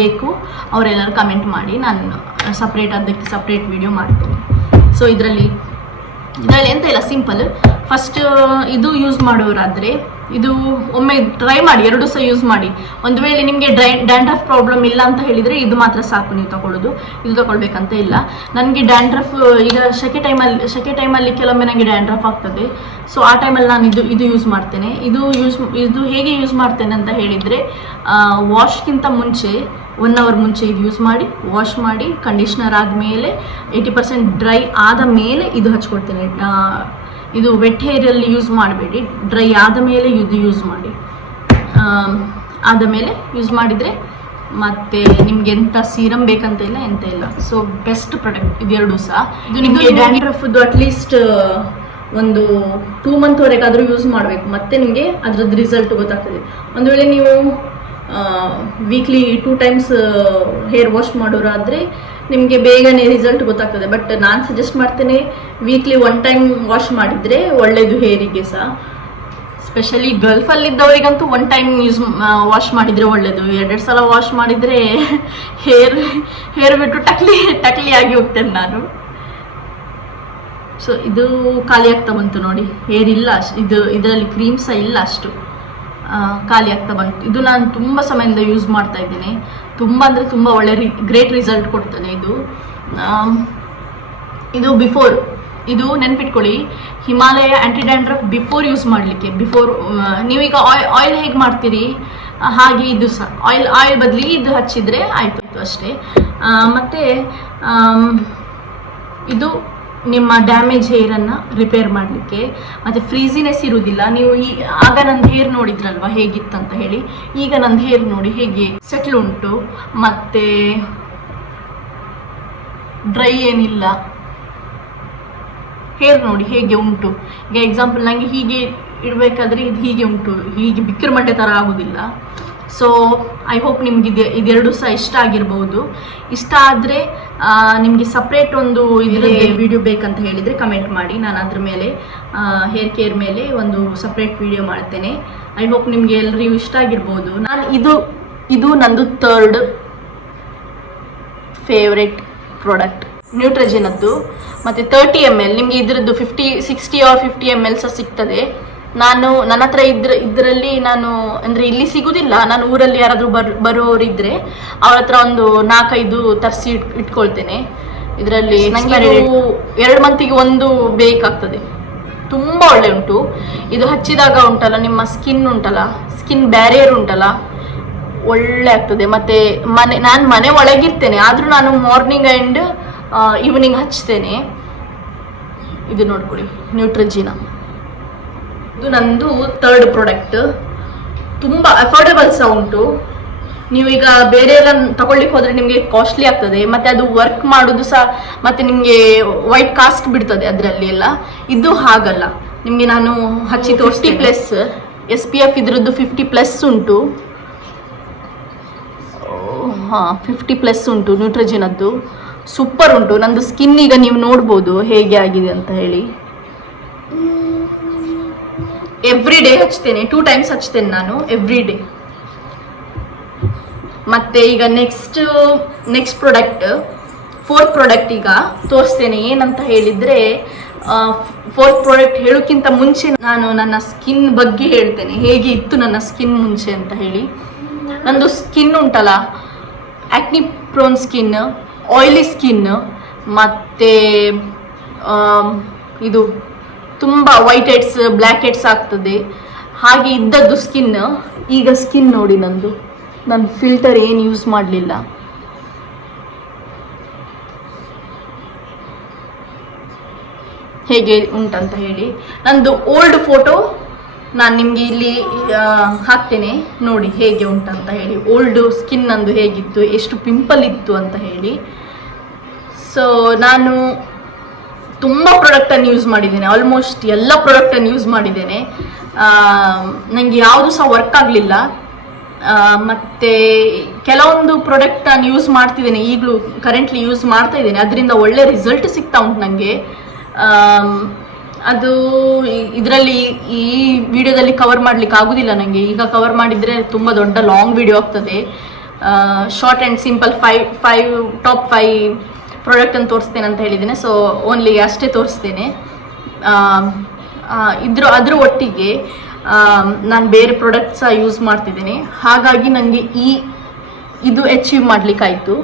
ಬೇಕು ಅವರೆಲ್ಲರೂ ಕಮೆಂಟ್ ಮಾಡಿ, ನಾನು ಅದಕ್ಕೆ ಸಪ್ರೇಟ್ ವಿಡಿಯೋ ಮಾಡ್ತೇನೆ. ಸೊ ಇದರಲ್ಲಿ ಎಂತ ಇಲ್ಲ, ಸಿಂಪಲ್. ಫಸ್ಟ್ ಇದು ಯೂಸ್ ಮಾಡೋರಾದರೆ ಇದು ಒಮ್ಮೆ ಟ್ರೈ ಮಾಡಿ, 2 ಸಹ ಯೂಸ್ ಮಾಡಿ. ಒಂದು ವೇಳೆ ನಿಮಗೆ ಡ್ಯಾಂಡ್ರಫ್ ಪ್ರಾಬ್ಲಮ್ ಇಲ್ಲ ಅಂತ ಹೇಳಿದರೆ ಇದು ಮಾತ್ರ ಸಾಕು ನೀವು ತಗೊಳ್ಳೋದು, ಇದು ತಗೊಳ್ಬೇಕಂತ ಇಲ್ಲ. ನನಗೆ ಡ್ಯಾಂಡ್ರಫ್ ಈಗ ಸೆಕೆ ಟೈಮಲ್ಲಿ ಕೆಲವೊಮ್ಮೆ ನನಗೆ ಡ್ಯಾಂಡ್ರಫ್ ಆಗ್ತದೆ. ಸೊ ಆ ಟೈಮಲ್ಲಿ ನಾನು ಇದು ಯೂಸ್ ಮಾಡ್ತೇನೆ. ಇದು ಹೇಗೆ ಯೂಸ್ ಮಾಡ್ತೇನೆ ಅಂತ ಹೇಳಿದರೆ, ವಾಶ್ಗಿಂತ ಮುಂಚೆ 1 ಅವರ್ ಮುಂಚೆ ಇದು ಯೂಸ್ ಮಾಡಿ, ವಾಶ್ ಮಾಡಿ, ಕಂಡೀಷ್ನರ್ ಆದಮೇಲೆ 80% ಡ್ರೈ ಆದ ಮೇಲೆ ಇದು ಹಚ್ಕೊಳ್ತೇನೆ. ಇದು ವೆಟ್ ಹೇರಲ್ಲಿ ಯೂಸ್ ಮಾಡಬೇಡಿ, ಡ್ರೈ ಆದ ಮೇಲೆ ಇದು ಯೂಸ್ ಮಾಡಿ. ಆದ ಮೇಲೆ ಯೂಸ್ ಮಾಡಿದರೆ ಮತ್ತು ನಿಮ್ಗೆ ಎಂಥ ಸೀರಮ್ ಬೇಕಂತ ಇಲ್ಲ, ಎಂತ ಇಲ್ಲ. ಸೊ ಬೆಸ್ಟ್ ಪ್ರಾಡಕ್ಟ್ ಇದೆರಡು ಸಹ. ಇದು ನಿಮಗೆ ಡ್ಯಾಂಡ್ರಫ್ದು ಅಟ್ಲೀಸ್ಟ್ ಒಂದು 2 ಮಂತ್ವರೆಗಾದರೂ ಯೂಸ್ ಮಾಡಬೇಕು, ಮತ್ತೆ ನಿಮಗೆ ಅದ್ರದ್ದು ರಿಸಲ್ಟ್ ಗೊತ್ತಾಗ್ತದೆ. ಒಂದು ವೇಳೆ ನೀವು ವೀಕ್ಲಿ 2 ಟೈಮ್ಸ್ ಹೇರ್ ವಾಶ್ ಮಾಡೋರಾದರೆ ನಿಮಗೆ ಬೇಗನೆ ರಿಸಲ್ಟ್ ಗೊತ್ತಾಗ್ತದೆ. ಬಟ್ ನಾನು ಸಜೆಸ್ಟ್ ಮಾಡ್ತೇನೆ ವೀಕ್ಲಿ 1 ಟೈಮ್ ವಾಶ್ ಮಾಡಿದರೆ ಒಳ್ಳೆಯದು ಹೇರಿಗೆ ಸಹ. ಸ್ಪೆಷಲಿ ಗಲ್ಫಲ್ಲಿದ್ದವರಿಗಂತೂ 1 ಟೈಮ್ ವಾಶ್ ಮಾಡಿದರೆ ಒಳ್ಳೆಯದು. 2 ಸಲ ವಾಶ್ ಮಾಡಿದರೆ ಹೇರ್ ಬಿಟ್ಟು ಟಕ್ಲಿ ಆಗಿ ಹೋಗ್ತೇನೆ ನಾನು. ಸೊ ಇದು ಖಾಲಿ ಆಗ್ತಾ ಬಂತು ನೋಡಿ, ಹೇರ್ ಇಲ್ಲ ಇದರಲ್ಲಿ ಕ್ರೀಮ್ ಸಹ ಇಲ್ಲ, ಅಷ್ಟು ಖಾಲಿ ಆಗ್ತಾ ಬಂತು. ಇದು ನಾನು ತುಂಬ ಸಮಯದಿಂದ ಯೂಸ್ ಮಾಡ್ತಾ ಇದ್ದೇನೆ. ತುಂಬ ಅಂದರೆ ತುಂಬ ಒಳ್ಳೆ ಗ್ರೇಟ್ ರಿಸಲ್ಟ್ ಕೊಡ್ತದೆ ಇದು ಬಿಫೋರ್. ಇದು ನೆನ್ಪಿಟ್ಕೊಳ್ಳಿ, ಹಿಮಾಲಯ ಆ್ಯಂಟಿ ಡ್ಯಾಂಡ್ರಫ್ ಬಿಫೋರ್ ಯೂಸ್ ಮಾಡಲಿಕ್ಕೆ. ನೀವೀಗ ಆಯಿಲ್ ಹೇಗೆ ಮಾಡ್ತೀರಿ ಹಾಗೆ ಇದು ಸಹ ಆಯಿಲ್ ಬದಲಿಗೆ ಇದು ಹಚ್ಚಿದರೆ ಆಯಿತು ಅಷ್ಟೇ. ಮತ್ತು ಇದು ನಿಮ್ಮ ಡ್ಯಾಮೇಜ್ ಹೇರನ್ನು ರಿಪೇರ್ ಮಾಡಲಿಕ್ಕೆ, ಮತ್ತು ಫ್ರೀಸಿನೆಸ್ ಇರುವುದಿಲ್ಲ. ನೀವು ಆಗ ನಂದು ಹೇರ್ ನೋಡಿದ್ರಲ್ವ ಹೇಗಿತ್ತಂತ ಹೇಳಿ, ಈಗ ನಂದು ಹೇರ್ ನೋಡಿ ಹೇಗೆ ಸೆಟ್ಲ್ ಉಂಟು, ಮತ್ತು ಡ್ರೈ ಏನಿಲ್ಲ. ಹೇರ್ ನೋಡಿ ಹೇಗೆ ಉಂಟು. ಈಗ ಎಕ್ಸಾಂಪಲ್ ನನಗೆ ಹೀಗೆ ಇಡಬೇಕಾದ್ರೆ ಇದು ಹೀಗೆ ಉಂಟು, ಹೀಗೆ ಬಿಕ್ಕರ ಮಟ್ಟೆ ಥರ ಆಗೋದಿಲ್ಲ. ಸೊ ಐ ಹೋಪ್ ನಿಮ್ಗೆ ಇದೆರಡು ಸಹ ಇಷ್ಟ ಆಗಿರ್ಬೋದು. ಇಷ್ಟ ಆದರೆ ನಿಮಗೆ ಸಪ್ರೇಟ್ ಒಂದು ಇದರಲ್ಲಿ ವಿಡಿಯೋ ಬೇಕಂತ ಹೇಳಿದರೆ ಕಮೆಂಟ್ ಮಾಡಿ, ನಾನು ಅದ್ರ ಮೇಲೆ ಹೇರ್ ಕೇರ್ ಮೇಲೆ ಒಂದು ಸಪ್ರೇಟ್ ವಿಡಿಯೋ ಮಾಡ್ತೇನೆ. ಐ ಹೋಪ್ ನಿಮಗೆ ಎಲ್ಲರಿಗೂ ಇಷ್ಟ ಆಗಿರ್ಬೋದು. ನಾನು ಇದು ನಂದು 3rd ಫೇವ್ರೆಟ್ ಪ್ರಾಡಕ್ಟ್, ನ್ಯೂಟ್ರಜಿನದ್ದು. ಮತ್ತು 30 ml, ನಿಮಗೆ ಇದರದ್ದು 60 or 50 ml ಸಹ ಸಿಗ್ತದೆ. ನನ್ನ ಹತ್ರ ಇದರಲ್ಲಿ ನಾನು ಅಂದರೆ ಇಲ್ಲಿ ಸಿಗೋದಿಲ್ಲ, ನಾನು ಊರಲ್ಲಿ ಯಾರಾದರೂ ಬರೋರಿದ್ದರೆ ಅವ್ರ ಹತ್ರ ಒಂದು 4-5 ತರಿಸಿ ಇಟ್ಕೊಳ್ತೇನೆ. ಇದರಲ್ಲಿ ನನಗೆ 2 ಮಂತಿಗೆ ಒಂದು ಬೇಕಾಗ್ತದೆ. ತುಂಬ ಒಳ್ಳೆ ಉಂಟು ಇದು. ಹಚ್ಚಿದಾಗ ಉಂಟಲ್ಲ ನಿಮ್ಮ ಸ್ಕಿನ್ ಬ್ಯಾರಿಯರ್ ಉಂಟಲ್ಲ ಒಳ್ಳೆ ಆಗ್ತದೆ. ಮತ್ತು ನಾನು ಮನೆ ಒಳಗಿರ್ತೇನೆ, ಆದರೂ ನಾನು ಮಾರ್ನಿಂಗ್ ಆ್ಯಂಡ್ ಈವ್ನಿಂಗ್ ಹಚ್ತೇನೆ. ಇದು ನೋಡ್ಕೊಳ್ಳಿ, ನ್ಯೂಟ್ರಜಿನ. ಇದು ನಂದು 3rd ಪ್ರಾಡಕ್ಟ್. ತುಂಬ ಅಫೋರ್ಡೆಬಲ್ ಸಹ ಉಂಟು. ನೀವೀಗ ಬೇರೆ ಎಲ್ಲ ತಗೊಳ್ಳಿಕ್ಕೆ ಹೋದರೆ ನಿಮಗೆ ಕಾಸ್ಟ್ಲಿ ಆಗ್ತದೆ, ಮತ್ತು ಅದು ವರ್ಕ್ ಮಾಡೋದು ಸಹ, ಮತ್ತು ನಿಮಗೆ ವೈಟ್ ಕಾಸ್ಟ್ ಬಿಡ್ತದೆ ಅದರಲ್ಲಿ ಎಲ್ಲ. ಇದು ಹಾಗಲ್ಲ, ನಿಮಗೆ ನಾನು ಹಚ್ಚಿ 50+ SPF ಇದರದ್ದು 50+ ಉಂಟು. 50+ ಉಂಟು ನ್ಯೂಟ್ರಜಿನದ್ದು. ಸೂಪರ್ ಉಂಟು. ನಂದು ಸ್ಕಿನ್ ಈಗ ನೀವು ನೋಡ್ಬೋದು ಹೇಗೆ ಆಗಿದೆ ಅಂತ ಹೇಳಿ. ಎವ್ರಿ ಡೇ ಹಚ್ತೇನೆ, 2 ಟೈಮ್ಸ್ ಹಚ್ತೇನೆ ನಾನು ಎವ್ರಿ ಡೇ. ಮತ್ತು ಈಗ ನೆಕ್ಸ್ಟ್ ಪ್ರಾಡಕ್ಟ್, 4th ಪ್ರಾಡಕ್ಟ್ ಈಗ ತೋರಿಸ್ತೇನೆ. ಏನಂತ ಹೇಳಿದರೆ, 4th ಪ್ರಾಡಕ್ಟ್ ಹೇಳೋಕ್ಕಿಂತ ಮುಂಚೆ ನಾನು ನನ್ನ ಸ್ಕಿನ್ ಬಗ್ಗೆ ಹೇಳ್ತೇನೆ, ಹೇಗೆ ಇತ್ತು ನನ್ನ ಸ್ಕಿನ್ ಮುಂಚೆ ಅಂತ ಹೇಳಿ. ನಂದು ಸ್ಕಿನ್ ಉಂಟಲ್ಲ, acne prone skin, oily skin, ಮತ್ತು ಇದು ತುಂಬ ವೈಟ್ ಹೆಡ್ಸ್ ಬ್ಲ್ಯಾಕ್ ಹೆಡ್ಸ್ ಆಗ್ತದೆ, ಹಾಗೆ ಇದ್ದದ್ದು ಸ್ಕಿನ್. ಈಗ ಸ್ಕಿನ್ ನೋಡಿ ನಂದು, ನಾನು ಫಿಲ್ಟರ್ ಏನು ಯೂಸ್ ಮಾಡಲಿಲ್ಲ. ಹೇಗೆ ಉಂಟಂತ ಹೇಳಿ. ನಂದು ಓಲ್ಡ್ ಫೋಟೋ ನಾನು ನಿಮಗೆ ಇಲ್ಲಿ ಹಾಕ್ತೇನೆ, ನೋಡಿ ಹೇಗೆ ಉಂಟಂತ ಹೇಳಿ. ಓಲ್ಡ್ ಸ್ಕಿನ್ ನಂದು ಹೇಗಿತ್ತು, ಎಷ್ಟು ಪಿಂಪಲ್ ಇತ್ತು ಅಂತ ಹೇಳಿ. ಸೊ ನಾನು ತುಂಬ ಪ್ರಾಡಕ್ಟನ್ನು ಯೂಸ್ ಮಾಡಿದ್ದೇನೆ, ಆಲ್ಮೋಸ್ಟ್ ಎಲ್ಲ ಪ್ರಾಡಕ್ಟನ್ನು ಯೂಸ್ ಮಾಡಿದ್ದೇನೆ. ನನಗೆ ಯಾವುದು ಸಹ ವರ್ಕ್ ಆಗಲಿಲ್ಲ. ಮತ್ತು ಕೆಲವೊಂದು ಪ್ರಾಡಕ್ಟನ್ನು ಯೂಸ್ ಮಾಡ್ತಿದ್ದೇನೆ, ಈಗಲೂ ಕರೆಂಟ್ಲಿ ಯೂಸ್ ಮಾಡ್ತಾ ಇದ್ದೇನೆ, ಅದರಿಂದ ಒಳ್ಳೆ ರಿಸಲ್ಟ್ ಸಿಗ್ತಾ ಉಂಟು ನನಗೆ. ಅದು ಇದರಲ್ಲಿ ಈ ವಿಡಿಯೋದಲ್ಲಿ ಕವರ್ ಮಾಡಲಿಕ್ಕೆ ಆಗೋದಿಲ್ಲ ನನಗೆ. ಈಗ ಕವರ್ ಮಾಡಿದರೆ ತುಂಬ ದೊಡ್ಡ ಲಾಂಗ್ ವಿಡಿಯೋ ಆಗ್ತದೆ. ಶಾರ್ಟ್ ಆ್ಯಂಡ್ ಸಿಂಪಲ್ ಟಾಪ್ 5 ಪ್ರಾಡಕ್ಟನ್ನು ತೋರಿಸ್ತೇನೆ ಅಂತ ಹೇಳಿದ್ದೇನೆ. ಸೊ ಓನ್ಲಿ ಅಷ್ಟೇ ತೋರಿಸ್ತೇನೆ. ಅದ್ರ ಒಟ್ಟಿಗೆ ನಾನು ಬೇರೆ ಪ್ರಾಡಕ್ಟ್ ಸಹ ಯೂಸ್ ಮಾಡ್ತಿದ್ದೇನೆ. ಹಾಗಾಗಿ ನನಗೆ ಇದು ಅಚೀವ್ ಮಾಡಲಿಕ್ಕಾಯಿತು.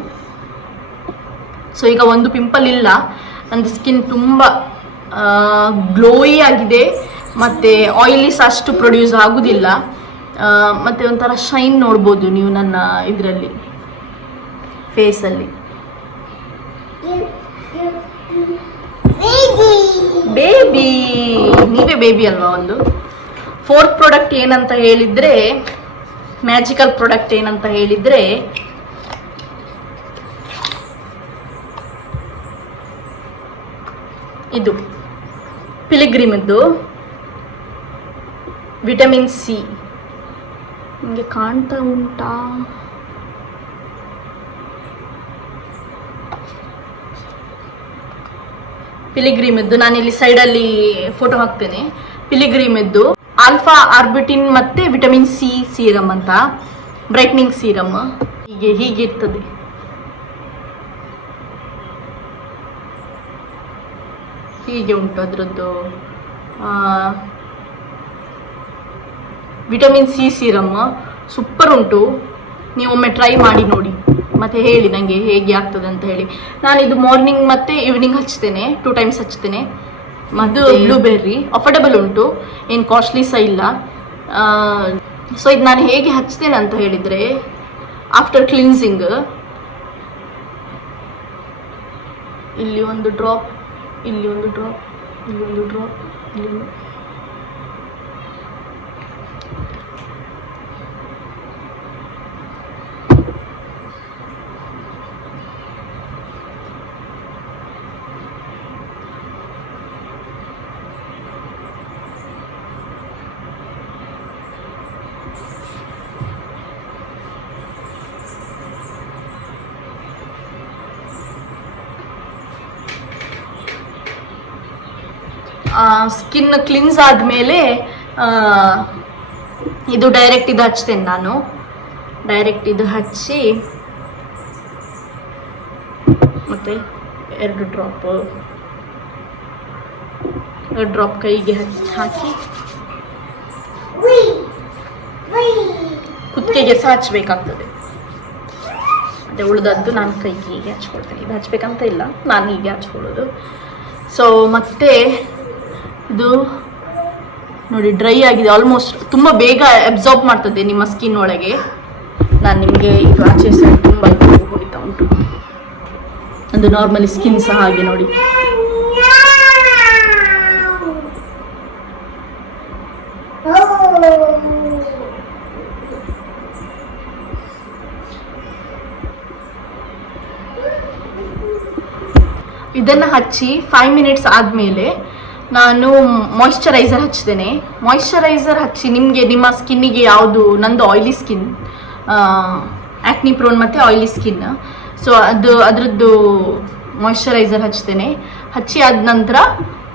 ಸೊ ಈಗ ಒಂದು ಪಿಂಪಲ್ ಇಲ್ಲ, ನಂದು ಸ್ಕಿನ್ ತುಂಬ ಗ್ಲೋಯಿ ಆಗಿದೆ, ಮತ್ತು ಆಯಿಲಿ ಸಹ ಅಷ್ಟು ಪ್ರೊಡ್ಯೂಸ್ ಆಗೋದಿಲ್ಲ, ಮತ್ತು ಒಂಥರ ಶೈನ್ ನೋಡ್ಬೋದು ನೀವು ನನ್ನ ಇದರಲ್ಲಿ ಫೇಸಲ್ಲಿ. ಬೇಬಿ, ನೀವೇ ಬೇಬಿ ಅಲ್ವಾ. ಒಂದು 4th ಪ್ರಾಡಕ್ಟ್ ಏನಂತ ಹೇಳಿದರೆ, ಮ್ಯಾಜಿಕಲ್ ಪ್ರಾಡಕ್ಟ್ ಏನಂತ ಹೇಳಿದರೆ, ಇದು ಪಿಲಿಗ್ರಿಮದ್ದು ವಿಟಮಿನ್ ಸಿ. ನಿಮಗೆ ಕಾಣ್ತಾ ಉಂಟಾ? ಪಿಲಿಗ್ರಿಮದ್ದು ನಾನಿಲ್ಲಿ ಸೈಡಲ್ಲಿ ಫೋಟೋ ಹಾಕ್ತೇನೆ. ಪಿಲಿಗ್ರಿಮದ್ದು ಆಲ್ಫಾ ಆರ್ಬಿಟಿನ್ ಮತ್ತು ವಿಟಮಿನ್ ಸಿ ಸೀರಮ್ ಅಂತ, ಬ್ರೈಟ್ನಿಂಗ್ ಸೀರಮ್. ಹೀಗಿರ್ತದೆ. ಹೀಗೆ ಉಂಟು ಅದರದ್ದು ವಿಟಮಿನ್ ಸಿ ಸೀರಮ್. ಸೂಪರ್ ಉಂಟು, ನೀವು ಒಮ್ಮೆ ಟ್ರೈ ಮಾಡಿ ನೋಡಿ, ಮತ್ತು ಹೇಳಿ ನನಗೆ ಹೇಗೆ ಆಗ್ತದೆ ಅಂತ ಹೇಳಿ. ನಾನು ಇದು ಮಾರ್ನಿಂಗ್ ಮತ್ತು ಈವ್ನಿಂಗ್ ಹಚ್ತೇನೆ, 2 ಟೈಮ್ಸ್ ಹಚ್ತೇನೆ. ಮತ್ತು ಬ್ಲೂಬೆರ್ರಿ ಅಫೋರ್ಡಬಲ್ ಉಂಟು, ಏನು ಕಾಸ್ಟ್ಲಿ ಸಹ ಇಲ್ಲ. ಸೊ ಇದು ನಾನು ಹೇಗೆ ಹಚ್ತೇನೆ ಅಂತ ಹೇಳಿದರೆ, ಆಫ್ಟರ್ ಕ್ಲಿನ್ಸಿಂಗ್ ಇಲ್ಲಿ ಒಂದು ಡ್ರಾಪ್, ಇಲ್ಲಿ ಒಂದು ಡ್ರಾಪ್, ಇಲ್ಲಿ ಒಂದು ಡ್ರಾಪ್, ಇಲ್ಲಿ ಒಂದು. ಸ್ಕಿನ್ ಕ್ಲಿನ್ಸ್ ಆದಮೇಲೆ ಇದು ಡೈರೆಕ್ಟ್ ಇದು ಹಚ್ತೇನೆ ನಾನು. ಡೈರೆಕ್ಟ್ ಇದು ಹಚ್ಚಿ ಮತ್ತು 2 ಡ್ರಾಪ್ ಕೈಗೆ ಹಾಕಿ ಕುತ್ತಿಗೆಗೆ ಸಹ ಹಚ್ಚಬೇಕಾಗ್ತದೆ. ಮತ್ತು ಉಳಿದದ್ದು ನಾನು ಕೈಗೆ ಹೀಗೆ ಹಚ್ಕೊಳ್ತೇನೆ. ಇದು ಹಚ್ಬೇಕಂತ ಇಲ್ಲ, ನಾನು ಹೀಗೆ ಹಚ್ಕೊಳ್ಳೋದು. ಸೊ ಮತ್ತೆ ಇದು ನೋಡಿ ಡ್ರೈ ಆಗಿದೆ ಆಲ್ಮೋಸ್ಟ್. ತುಂಬ ಬೇಗ ಅಬ್ಸಾರ್ಬ್ ಮಾಡ್ತದೆ ನಿಮ್ಮ ಸ್ಕಿನ್ ಒಳಗೆ. ನಾನು ನಿಮಗೆ ಇದು ಆಚೆ ಸೈಡ್ ತುಂಬ ಹೊಡಿತಾ ಉಂಟು. ಒಂದು ನಾರ್ಮಲಿ ಸ್ಕಿನ್ ಸಹ ಹಾಗೆ ನೋಡಿ. ಇದನ್ನು ಹಚ್ಚಿ 5 ಮಿನಿಟ್ಸ್ ಆದಮೇಲೆ ನಾನು ಮಾಯಿಶ್ಚರೈಸರ್ ಹಚ್ತೇನೆ. ಮಾಯಿಶ್ಚರೈಸರ್ ಹಚ್ಚಿ ನಿಮ್ಮ ಸ್ಕಿನ್ನಿಗೆ ಯಾವುದು, ನಂದು ಆಯಿಲಿ ಸ್ಕಿನ್, ಆ್ಯಕ್ನಿ ಪ್ರೋನ್ ಮತ್ತು ಆಯಿಲಿ ಸ್ಕಿನ್. ಸೊ ಅದರದ್ದು ಮಾಯಿಶ್ಚರೈಸರ್ ಹಚ್ತೇನೆ. ಹಚ್ಚಿ ಆದ ನಂತರ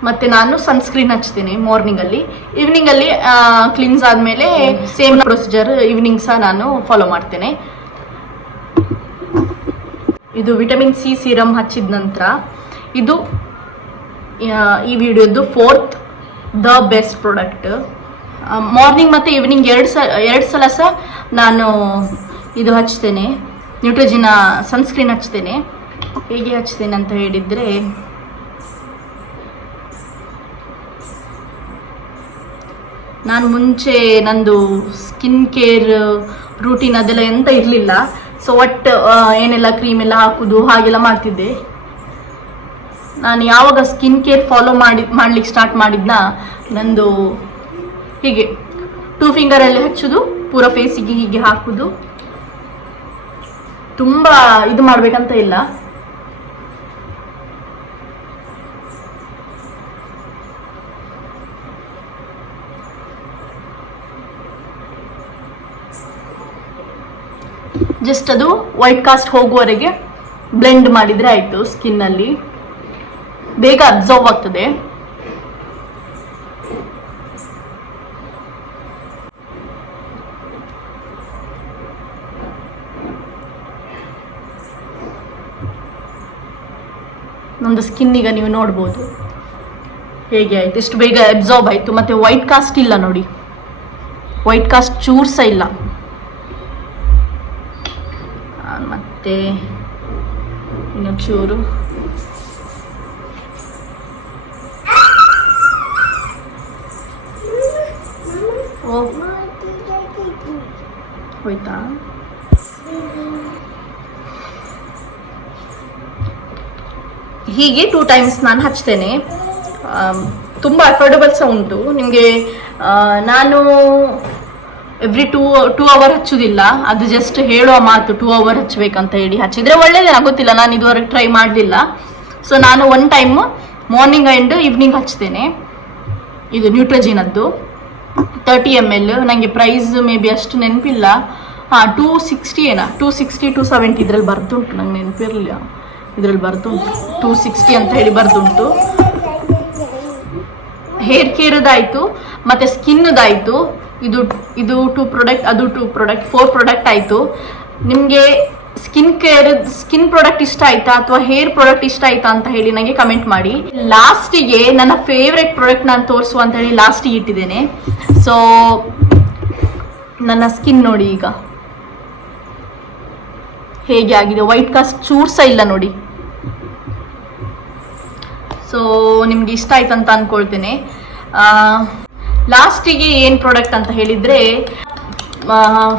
ಮತ್ತು ನಾನು ಸನ್ಸ್ಕ್ರೀನ್ ಹಚ್ತೇನೆ ಮಾರ್ನಿಂಗಲ್ಲಿ. ಈವ್ನಿಂಗಲ್ಲಿ ಕ್ಲಿನ್ಸ್ ಆದಮೇಲೆ ಸೇಮ್ ಪ್ರೊಸೀಜರ್ ಈವ್ನಿಂಗ್ ಸಹ ನಾನು ಫಾಲೋ ಮಾಡ್ತೇನೆ. ಇದು ವಿಟಮಿನ್ ಸಿ ಸೀರಮ್ ಹಚ್ಚಿದ ನಂತರ ಇದು ಈ ವಿಡಿಯೋದು 4th the best product. Morning ಮತ್ತು ಈವ್ನಿಂಗ್ 2 ಸಲ ಸಹ ನಾನು ಇದು ಹಚ್ತೇನೆ, ನ್ಯೂಟ್ರಿಜಿನ ಸನ್ಸ್ಕ್ರೀನ್ ಹಚ್ತೇನೆ. ಹೇಗೆ ಹಚ್ತೇನೆ ಅಂತ ಹೇಳಿದರೆ, ನಾನು ಮುಂಚೆ ನಂದು ಸ್ಕಿನ್ ಕೇರ್ ರೂಟೀನ್ ಅದೆಲ್ಲ ಎಂತ ಇರಲಿಲ್ಲ. ಸೊ ಒಟ್ಟು ಏನೆಲ್ಲ ಕ್ರೀಮ್ ಎಲ್ಲ ಹಾಕೋದು ಹಾಗೆಲ್ಲ ಮಾಡ್ತಿದ್ದೆ. ನಾನು ಯಾವಾಗ ಸ್ಕಿನ್ ಕೇರ್ ಫಾಲೋ ಮಾಡ್ಲಿಕ್ಕೆ ಸ್ಟಾರ್ಟ್ ಮಾಡಿದ್ನ, ನಂದು ಹೀಗೆ 2 ಫಿಂಗರಲ್ಲಿ ಹಚ್ಚೋದು, ಪೂರ ಫೇಸಿಗೆ ಹೀಗೆ ಹಾಕೋದು. ತುಂಬ ಇದು ಮಾಡಬೇಕಂತ ಇಲ್ಲ. ಜಸ್ಟ್ ಅದು ವೈಟ್ ಕಾಸ್ಟ್ ಹೋಗುವವರೆಗೆ ಬ್ಲೆಂಡ್ ಮಾಡಿದರೆ ಆಯಿತು. ಸ್ಕಿನ್ನಲ್ಲಿ ಬೇಗ ಅಬ್ಸರ್ವ್ ಆಗ್ತದೆ. ನಮ್ಮದು ಸ್ಕಿನ್ ಈಗ ನೀವು ನೋಡ್ಬೋದು ಹೇಗೆ ಆಯಿತು, ಎಷ್ಟು ಬೇಗ ಅಬ್ಸಾರ್ಬ್ ಆಯಿತು. ಮತ್ತು ವೈಟ್ ಕಾಸ್ಟ್ ಇಲ್ಲ ನೋಡಿ, ವೈಟ್ ಕಾಸ್ಟ್ ಚೂರು ಸಹ ಇಲ್ಲ. ಮತ್ತು ಇನ್ನು ಚೂರು ಹೋಯ್ತಾ. ಹೀಗೆ 2 ಟೈಮ್ಸ್ ನಾನು ಹಚ್ತೇನೆ. ತುಂಬ ಅಫೋರ್ಡಬಲ್ ಸಹ ಉಂಟು ನಿಮಗೆ. ನಾನು ಎವ್ರಿ ಟೂ ಅವರ್ ಹಚ್ಚೋದಿಲ್ಲ, ಅದು ಜಸ್ಟ್ ಹೇಳುವ ಮಾತು 2 ಅವರ್ ಹಚ್ಚಬೇಕಂತ ಹೇಳಿ. ಹಚ್ಚಿದ್ರೆ ಒಳ್ಳೇದೇನೋ ಗೊತ್ತಿಲ್ಲ, ನಾನು ಇದುವರೆಗೆ ಟ್ರೈ ಮಾಡಲಿಲ್ಲ. ಸೊ ನಾನು 1 ಟೈಮ್ ಮಾರ್ನಿಂಗ್ ಆ್ಯಂಡ್ ಈವ್ನಿಂಗ್ ಹಚ್ತೇನೆ. ಇದು ನ್ಯೂಟ್ರಜಿನದ್ದು 30 ml. ನನಗೆ ಪ್ರೈಸ್ ಮೇ ಬಿ ಅಷ್ಟು ನೆನಪಿಲ್ಲ. 260 ಏನಾ, 260 270 ಇದರಲ್ಲಿ ಬರ್ದುಂಟು, ನಂಗೆ ನೆನಪಿರಲಿಲ್ಲ. ಇದರಲ್ಲಿ ಬರ್ದುಂಟು 260 ಅಂತ ಹೇಳಿ ಬರ್ದುಂಟು. ಹೇರ್ ಕೇರ್ದಾಯಿತು ಮತ್ತು ಸ್ಕಿನ್ದಾಯಿತು. ಇದು 2 ಪ್ರಾಡಕ್ಟ್, ಅದು 2 ಪ್ರಾಡಕ್ಟ್, 4 ಪ್ರಾಡಕ್ಟ್ ಆಯಿತು. ನಿಮಗೆ ಸ್ಕಿನ್ ಪ್ರಾಡಕ್ಟ್ ಇಷ್ಟ ಆಯ್ತಾ ಅಥವಾ ಹೇರ್ ಪ್ರಾಡಕ್ಟ್ ಇಷ್ಟ ಆಯ್ತಾ ಅಂತ ಹೇಳಿ ನನಗೆ ಕಮೆಂಟ್ ಮಾಡಿ. ಲಾಸ್ಟಿಗೆ ನನ್ನ ಫೇವ್ರೆಟ್ ಪ್ರಾಡಕ್ಟ್ ನಾನು ತೋರಿಸುವ ಅಂತ ಹೇಳಿ ಲಾಸ್ಟಿಗೆ ಇಟ್ಟಿದ್ದೇನೆ. ಸೊ ನನ್ನ ಸ್ಕಿನ್ ನೋಡಿ ಈಗ ಹೇಗೆ ಆಗಿದೆ, ವೈಟ್ ಕಾಸ್ಟ್ ಚೂರು ಸಹ ಇಲ್ಲ ನೋಡಿ. ಸೊ ನಿಮ್ಗೆ ಇಷ್ಟ ಆಯ್ತು ಅಂತ ಅಂದ್ಕೊಳ್ತೇನೆ. ಲಾಸ್ಟಿಗೆ ಏನು ಪ್ರಾಡಕ್ಟ್ ಅಂತ ಹೇಳಿದರೆ,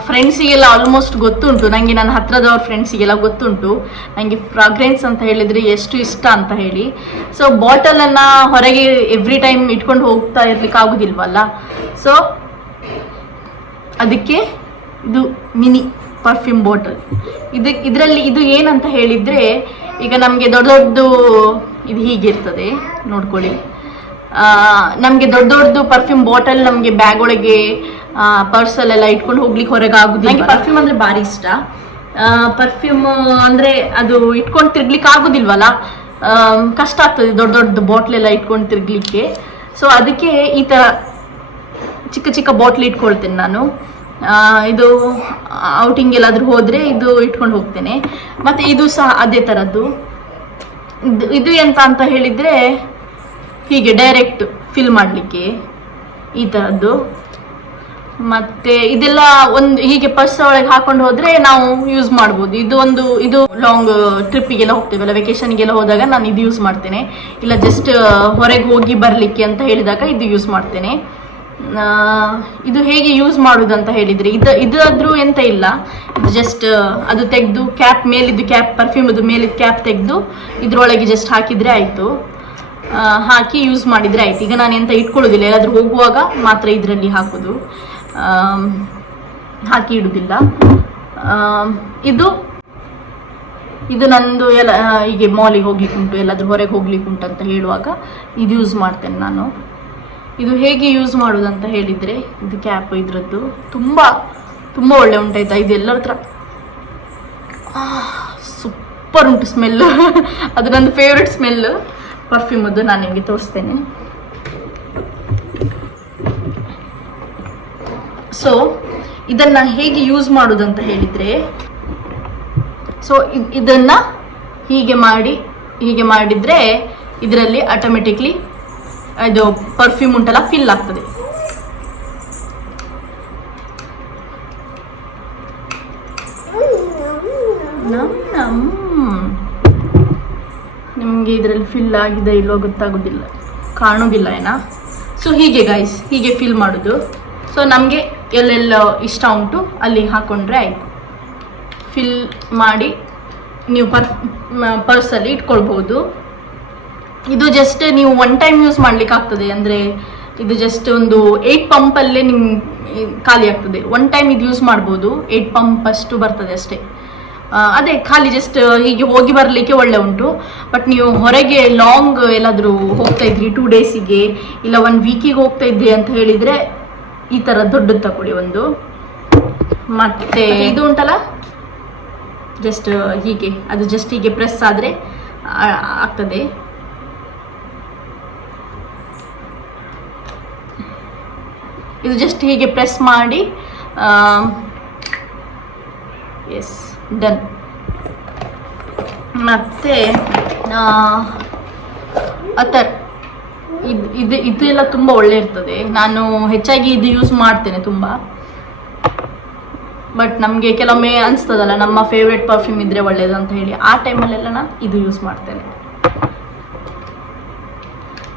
ಫ್ರೆಂಡ್ಸಿಗೆಲ್ಲ ಆಲ್ಮೋಸ್ಟ್ ಗೊತ್ತುಂಟು, ನನಗೆ ನನ್ನ ಹತ್ರದವ್ರ ಫ್ರೆಂಡ್ಸಿಗೆಲ್ಲ ಗೊತ್ತುಂಟು ನನಗೆ ಫ್ರಾಗ್ರೆನ್ಸ್ ಅಂತ ಹೇಳಿದರೆ ಎಷ್ಟು ಇಷ್ಟ ಅಂತ ಹೇಳಿ. ಸೊ ಬಾಟಲನ್ನು ಹೊರಗೆ ಎವ್ರಿ ಟೈಮ್ ಇಟ್ಕೊಂಡು ಹೋಗ್ತಾ ಇರ್ಲಿಕ್ಕೆ ಆಗೋದಿಲ್ವಲ್ಲ. ಸೊ ಅದಕ್ಕೆ ಇದು ಮಿನಿ ಪರ್ಫ್ಯೂಮ್ ಬಾಟಲ್. ಇದರಲ್ಲಿ ಇದು ಏನಂತ ಹೇಳಿದರೆ, ಈಗ ನಮಗೆ ದೊಡ್ಡದು ಇದು ಹೀಗಿರ್ತದೆ ನೋಡ್ಕೊಳ್ಳಿ. ನಮಗೆ ದೊಡ್ಡದು ಪರ್ಫ್ಯೂಮ್ ಬಾಟಲ್ ನಮಗೆ ಬ್ಯಾಗ್ ಒಳಗೆ ಪರ್ಸಲ್ಲೆಲ್ಲ ಇಟ್ಕೊಂಡು ಹೋಗ್ಲಿಕ್ಕೆ ಹೊರಗೆ ಆಗುದಿಲ್ಲ. ನನಗೆ ಪರ್ಫ್ಯೂಮ್ ಅಂದರೆ ಭಾರಿ ಇಷ್ಟ. ಪರ್ಫ್ಯೂಮ್ ಅಂದರೆ ಅದು ಇಟ್ಕೊಂಡು ತಿರ್ಗ್ಲಿಕ್ಕೆ ಆಗೋದಿಲ್ವಲ್ಲ, ಕಷ್ಟ ಆಗ್ತದೆ ದೊಡ್ಡ ಬಾಟ್ಲೆಲ್ಲ ಇಟ್ಕೊಂಡು ತಿರ್ಗ್ಲಿಕ್ಕೆ. ಸೊ ಅದಕ್ಕೆ ಈ ಥರ ಚಿಕ್ಕ ಬಾಟ್ಲ್ ಇಟ್ಕೊಳ್ತೇನೆ ನಾನು. ಇದು ಔಟಿಂಗ್ ಎಲ್ಲಾದರೂ ಹೋದರೆ ಇದು ಇಟ್ಕೊಂಡು ಹೋಗ್ತೇನೆ. ಮತ್ತು ಇದು ಸಹ ಅದೇ ಥರದ್ದು. ಇದು ಎಂತ ಅಂತ ಹೇಳಿದರೆ, ಹೀಗೆ ಡೈರೆಕ್ಟ್ ಫಿಲ್ ಮಾಡಲಿಕ್ಕೆ ಈ ಥರದ್ದು. ಮತ್ತು ಇದೆಲ್ಲ ಒಂದು ಹೀಗೆ ಪರ್ಸ್ ಒಳಗೆ ಹಾಕೊಂಡು ಹೋದರೆ ನಾವು ಯೂಸ್ ಮಾಡ್ಬೋದು. ಇದು ಲಾಂಗ್ ಟ್ರಿಪ್ಪಿಗೆಲ್ಲ ಹೋಗ್ತೇವಲ್ಲ, ವೆಕೇಷನ್ಗೆಲ್ಲ ಹೋದಾಗ ನಾನು ಇದು ಯೂಸ್ ಮಾಡ್ತೇನೆ. ಇಲ್ಲ ಜಸ್ಟ್ ಹೊರಗೆ ಹೋಗಿ ಬರಲಿಕ್ಕೆ ಅಂತ ಹೇಳಿದಾಗ ಇದು ಯೂಸ್ ಮಾಡ್ತೇನೆ. ಇದು ಹೇಗೆ ಯೂಸ್ ಮಾಡೋದು ಅಂತ ಹೇಳಿದರೆ, ಇದಾದ್ರೂ ಎಂತ ಇಲ್ಲ, ಇದು ಜಸ್ಟ್ ಅದು ತೆಗೆದು ಕ್ಯಾಪ್ ಮೇಲಿದ್ದು ಕ್ಯಾಪ್, ಪರ್ಫ್ಯೂಮದು ಮೇಲಿದ್ದು ಕ್ಯಾಪ್ ತೆಗೆದು ಇದರೊಳಗೆ ಜಸ್ಟ್ ಹಾಕಿದರೆ ಆಯಿತು. ಹಾಕಿ ಯೂಸ್ ಮಾಡಿದರೆ ಆಯಿತು. ಈಗ ನಾನು ಎಂತ ಇಟ್ಕೊಳ್ಳೋದಿಲ್ಲ, ಎಲ್ಲಾದರೂ ಹೋಗುವಾಗ ಮಾತ್ರ ಇದರಲ್ಲಿ ಹಾಕೋದು, ಹಾಕಿ ಇಡುವುದಿಲ್ಲ. ಇದು ನಂದು ಎಲ್ಲ ಹೀಗೆ ಮಾಲಿಗೆ ಹೋಗ್ಲಿಕ್ಕೆ ಉಂಟು, ಎಲ್ಲಾದರೂ ಹೊರಗೆ ಹೋಗ್ಲಿಕ್ಕೆ ಉಂಟು ಅಂತ ಹೇಳುವಾಗ ಇದು ಯೂಸ್ ಮಾಡ್ತೇನೆ ನಾನು. ಇದು ಹೇಗೆ ಯೂಸ್ ಮಾಡೋದಂತ ಹೇಳಿದರೆ, ಇದು ಕ್ಯಾಪ್ ಇದರದ್ದು ತುಂಬ ಒಳ್ಳೆ ಉಂಟಾಯ್ತಾ. ಇದು ಎಲ್ಲರ ಹತ್ರ ಸೂಪರ್ ಉಂಟು ಸ್ಮೆಲ್ಲು. ಅದು ನಂದು ಫೇವ್ರೆಟ್ ಸ್ಮೆಲ್ಲು ಪರ್ಫ್ಯೂಮದ್ದು. ನಾನು ನಿಮಗೆ ತೋರಿಸ್ತೇನೆ. ಸೊ ಇದನ್ನು ಹೇಗೆ ಯೂಸ್ ಮಾಡೋದಂತ ಹೇಳಿದರೆ, ಸೊ ಇದನ್ನು ಹೀಗೆ ಮಾಡಿದರೆ ಇದರಲ್ಲಿ ಆಟೋಮೆಟಿಕ್ಲಿ ಇದು ಪರ್ಫ್ಯೂಮ್ ಉಂಟಲ್ಲ ಫಿಲ್ ಆಗ್ತದೆ. ನಿಮಗೆ ಇದರಲ್ಲಿ ಫಿಲ್ ಆಗಿದೆ ಇಲ್ಲೋ ಗೊತ್ತಾಗೋದಿಲ್ಲ, ಕಾಣೋದಿಲ್ಲ ಏನಾ. ಸೊ ಹೀಗೆ ಗೈಸ್, ಹೀಗೆ ಫಿಲ್ ಮಾಡೋದು. ಸೊ ನಮಗೆ ಎಲ್ಲೆಲ್ಲ ಇಷ್ಟ ಉಂಟು ಅಲ್ಲಿ ಹಾಕ್ಕೊಂಡ್ರೆ ಆಯಿತು. ಫಿಲ್ ಮಾಡಿ ನೀವು ಪರ್ಸಲ್ಲಿ ಇಟ್ಕೊಳ್ಬೋದು. ಇದು ಜಸ್ಟ್ ನೀವು 1 ಟೈಮ್ ಯೂಸ್ ಮಾಡ್ಲಿಕ್ಕೆ ಆಗ್ತದೆ. ಅಂದರೆ ಇದು ಜಸ್ಟ್ ಒಂದು 8 ಪಂಪಲ್ಲೇ ನಿಮ್ಗೆ ಖಾಲಿ ಆಗ್ತದೆ. 1 ಟೈಮ್ ಇದು ಯೂಸ್ ಮಾಡ್ಬೋದು, 8 ಪಂಪ್ ಅಷ್ಟು ಬರ್ತದೆ ಅಷ್ಟೇ. ಅದೇ ಖಾಲಿ ಜಸ್ಟ್ ಹೀಗೆ ಹೋಗಿ ಬರಲಿಕ್ಕೆ ಒಳ್ಳೆ ಉಂಟು. ಬಟ್ ನೀವು ಹೊರಗೆ ಲಾಂಗ್ ಎಲ್ಲಾದರೂ ಹೋಗ್ತಾ ಇದ್ರಿ 2 ಡೇಸಿಗೆ ಇಲ್ಲ 1 ವೀಕಿಗೆ ಹೋಗ್ತಾ ಇದ್ರಿ ಅಂತ ಹೇಳಿದರೆ ಈ ಥರ ದೊಡ್ಡದು ತಗೊಳ್ಳಿ ಒಂದು. ಮತ್ತು ಇದು ಉಂಟಲ್ಲ ಜಸ್ಟ್ ಹೀಗೆ, ಅದು ಜಸ್ಟ್ ಹೀಗೆ ಪ್ರೆಸ್ ಆದರೆ ಆಗ್ತದೆ. ಇದು ಜಸ್ಟ್ ಹೀಗೆ ಪ್ರೆಸ್ ಮಾಡಿ ಎಸ್ ಡನ್. ಮತ್ತು ಅತರ್ ಇದೆಲ್ಲ ತುಂಬ ಒಳ್ಳೆ ಇರ್ತದೆ. ನಾನು ಹೆಚ್ಚಾಗಿ ಇದು ಯೂಸ್ ಮಾಡ್ತೇನೆ ತುಂಬ. ಬಟ್ ನಮಗೆ ಕೆಲವೊಮ್ಮೆ ಅನಿಸ್ತದಲ್ಲ ನಮ್ಮ ಫೇವ್ರೆಟ್ ಪರ್ಫ್ಯೂಮ್ ಇದ್ದರೆ ಒಳ್ಳೇದು ಅಂತ ಹೇಳಿ, ಆ ಟೈಮಲ್ಲೆಲ್ಲ ನಾನು ಇದು ಯೂಸ್ ಮಾಡ್ತೇನೆ.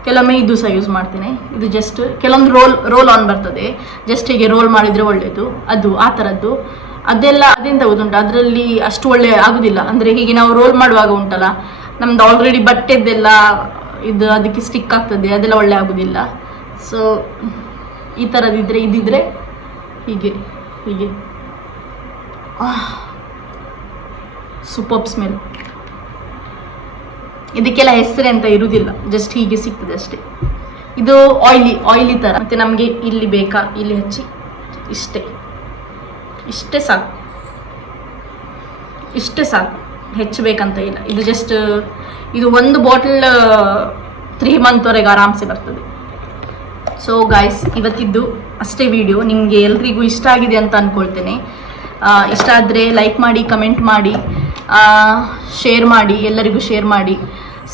ಕೆಲವೊಮ್ಮೆ ಇದು ಸಹ ಯೂಸ್ ಮಾಡ್ತೇನೆ. ಇದು ಜಸ್ಟ್ ಕೆಲವೊಂದು ರೋಲ್ ಆನ್ ಬರ್ತದೆ, ಜಸ್ಟ್ ಹೀಗೆ ರೋಲ್ ಮಾಡಿದರೆ ಒಳ್ಳೆಯದು. ಅದು ಆ ಥರದ್ದು ಅದೆಂತ ಗೊತ್ತುಂಟು, ಅದರಲ್ಲಿ ಅಷ್ಟು ಒಳ್ಳೆ ಆಗೋದಿಲ್ಲ. ಅಂದರೆ ಹೀಗೆ ನಾವು ರೋಲ್ ಮಾಡುವಾಗ ಉಂಟಲ್ಲ, ನಮ್ದು ಆಲ್ರೆಡಿ ಬಟ್ಟೆದ್ದೆಲ್ಲ ಇದು ಅದಕ್ಕೆ ಸ್ಟಿಕ್ ಆಗ್ತದೆ, ಅದೆಲ್ಲ ಒಳ್ಳೆ ಆಗೋದಿಲ್ಲ. ಸೊ ಈ ಥರದಿದ್ದರೆ ಇದಿದ್ರೆ ಹೀಗೆ ಹೀಗೆ ಸೂಪರ್ ಸ್ಮೆಲ್. ಇದಕ್ಕೆಲ್ಲ ಹೆಸರೇ ಅಂತ ಇರುವುದಿಲ್ಲ, ಜಸ್ಟ್ ಹೀಗೆ ಸಿಗ್ತದೆ ಅಷ್ಟೇ. ಇದು ಆಯಿಲಿ ಥರ. ಮತ್ತು ನಮಗೆ ಇಲ್ಲಿ ಬೇಕಾ ಇಲ್ಲಿ ಹಚ್ಚಿ ಇಷ್ಟೇ ಸಾಕು, ಹೆಚ್ಚು ಬೇಕಂತ ಇಲ್ಲ. ಇದು ಜಸ್ಟ್ ಇದು ಒಂದು ಬಾಟಲ್ 3 ಮಂತ್ವರೆಗೆ ಆರಾಮ್ಸೆ ಬರ್ತದೆ. ಸೊ ಗಾಯ್ಸ್, ಇವತ್ತಿದ್ದು ಅಷ್ಟೇ ವಿಡಿಯೋ. ನಿಮಗೆ ಎಲ್ರಿಗೂ ಇಷ್ಟ ಆಗಿದೆ ಅಂತ ಅಂದ್ಕೊಳ್ತೇನೆ. ಇಷ್ಟ ಆದರೆ ಲೈಕ್ ಮಾಡಿ, ಕಮೆಂಟ್ ಮಾಡಿ, ಶೇರ್ ಮಾಡಿ, ಎಲ್ಲರಿಗೂ ಶೇರ್ ಮಾಡಿ.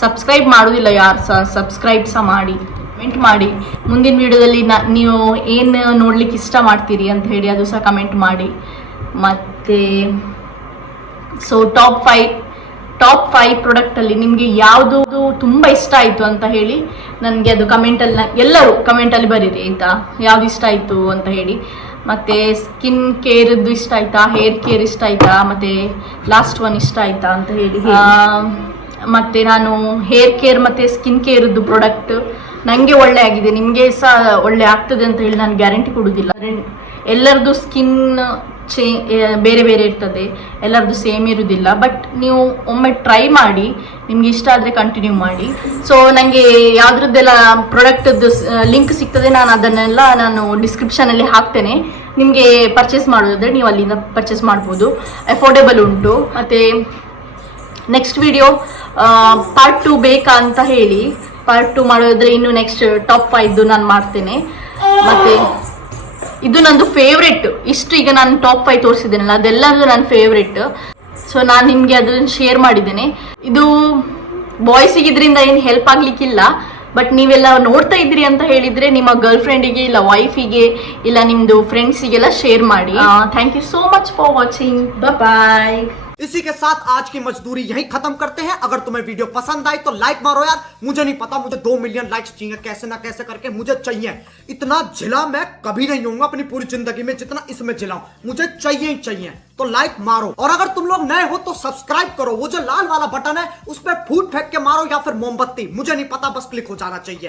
ಸಬ್ಸ್ಕ್ರೈಬ್ ಮಾಡೋದಿಲ್ಲ ಯಾರು ಸಹ, ಸಬ್ಸ್ಕ್ರೈಬ್ ಸಹ ಮಾಡಿ, ಕಮೆಂಟ್ ಮಾಡಿ. ಮುಂದಿನ ವಿಡಿಯೋದಲ್ಲಿ ನೀವು ಏನು ನೋಡ್ಲಿಕ್ಕೆ ಇಷ್ಟ ಮಾಡ್ತೀರಿ ಅಂತ ಹೇಳಿ ಅದು ಸಹ ಕಮೆಂಟ್ ಮಾಡಿ. ಮತ್ತು ಸೊ ಟಾಪ್ 5 ಪ್ರಾಡಕ್ಟಲ್ಲಿ ನಿಮಗೆ ಯಾವುದು ತುಂಬ ಇಷ್ಟ ಆಯಿತು ಅಂತ ಹೇಳಿ ನನಗೆ ಅದು ಎಲ್ಲರೂ ಕಮೆಂಟಲ್ಲಿ ಬರೀರಿ ಆಯಿತಾ, ಯಾವುದು ಇಷ್ಟ ಆಯಿತು ಅಂತ ಹೇಳಿ. ಮತ್ತು ಸ್ಕಿನ್ ಕೇರ್ದು ಇಷ್ಟ ಆಯಿತಾ, ಹೇರ್ ಕೇರ್ ಇಷ್ಟ ಆಯಿತಾ, ಮತ್ತು ಲಾಸ್ಟ್ ಒನ್ ಇಷ್ಟ ಆಯಿತಾ ಅಂತ ಹೇಳಿ. ಮತ್ತು ನಾನು ಹೇರ್ ಕೇರ್ ಮತ್ತು ಸ್ಕಿನ್ ಕೇರ್ದು ಪ್ರಾಡಕ್ಟ್ ನನಗೆ ಒಳ್ಳೆ ಆಗಿದೆ, ನಿಮಗೆ ಸಹ ಒಳ್ಳೆ ಆಗ್ತದೆ ಅಂತ ಹೇಳಿ ನಾನು ಗ್ಯಾರಂಟಿ ಕೊಡೋದಿಲ್ಲ. ಎಲ್ಲರದ್ದು ಸ್ಕಿನ್ ಬೇರೆ ಬೇರೆ ಇರ್ತದೆ, ಎಲ್ಲರದ್ದು ಸೇಮ್ ಇರೋದಿಲ್ಲ. ಬಟ್ ನೀವು ಒಮ್ಮೆ ಟ್ರೈ ಮಾಡಿ, ನಿಮ್ಗೆ ಇಷ್ಟ ಆದರೆ ಕಂಟಿನ್ಯೂ ಮಾಡಿ. ಸೊ ನನಗೆ ಯಾವುದ್ರದ್ದೆಲ್ಲ ಪ್ರಾಡಕ್ಟದ್ದು ಲಿಂಕ್ ಸಿಗ್ತದೆ, ನಾನು ಡಿಸ್ಕ್ರಿಪ್ಷನಲ್ಲಿ ಹಾಕ್ತೇನೆ. ನಿಮಗೆ ಪರ್ಚೇಸ್ ಮಾಡೋದಾದರೆ ನೀವು ಅಲ್ಲಿಂದ ಪರ್ಚೇಸ್ ಮಾಡ್ಬೋದು, ಅಫೋರ್ಡೆಬಲ್ ಉಂಟು. ಮತ್ತು ನೆಕ್ಸ್ಟ್ ವಿಡಿಯೋ ಪಾರ್ಟ್ 2 ಬೇಕಾ ಅಂತ ಹೇಳಿ, ಪಾರ್ಟ್ 2 ಮಾಡೋದಾದರೆ ಇನ್ನು ನೆಕ್ಸ್ಟ್ ಟಾಪ್ 5 ನಾನು ಮಾಡ್ತೇನೆ. ಮತ್ತು ಇದು ನಂದು ಫೇವ್ರೆಟ್. ಇಷ್ಟು ಈಗ ನಾನು ಟಾಪ್ 5 ತೋರಿಸಿದ್ದೇನಲ್ಲ, ಅದೆಲ್ಲರೂ ನನ್ನ ಫೇವ್ರೆಟ್. ಸೊ ನಾನು ನಿಮಗೆ ಅದನ್ನು ಶೇರ್ ಮಾಡಿದ್ದೇನೆ. ಇದು ಬಾಯ್ಸಿಗೆ ಇದರಿಂದ ಏನು ಹೆಲ್ಪ್ ಆಗಲಿಕ್ಕಿಲ್ಲ, ಬಟ್ ನೀವೆಲ್ಲ ನೋಡ್ತಾ ಇದ್ದೀರಿ ಅಂತ ಹೇಳಿದರೆ ನಿಮ್ಮ ಗರ್ಲ್ ಫ್ರೆಂಡಿಗೆ ಇಲ್ಲ ವೈಫಿಗೆ ಇಲ್ಲ ನಿಮ್ಮದು ಫ್ರೆಂಡ್ಸಿಗೆಲ್ಲ ಶೇರ್ ಮಾಡಿ. Thank you so much for watching. Bye. इसी के साथ आज की मजदूरी यहीं खत्म करते हैं. अगर तुम्हें वीडियो पसंद आई तो लाइक मारो यार. मुझे नहीं पता, मुझे 2 मिलियन लाइक्स चाहिए, कैसे ना कैसे करके मुझे चाहिए. इतना झिला मैं कभी नहीं होऊंगा अपनी पूरी जिंदगी में जितना इसमें झिला हूं. मुझे चाहिए ही चाहिए. तो लाइक मारो, और अगर तुम लोग नए हो तो सब्सक्राइब करो. वो जो लाल वाला बटन है उस पर फूट फेंक के मारो या फिर मोमबत्ती, मुझे नहीं पता, बस क्लिक हो जाना चाहिए.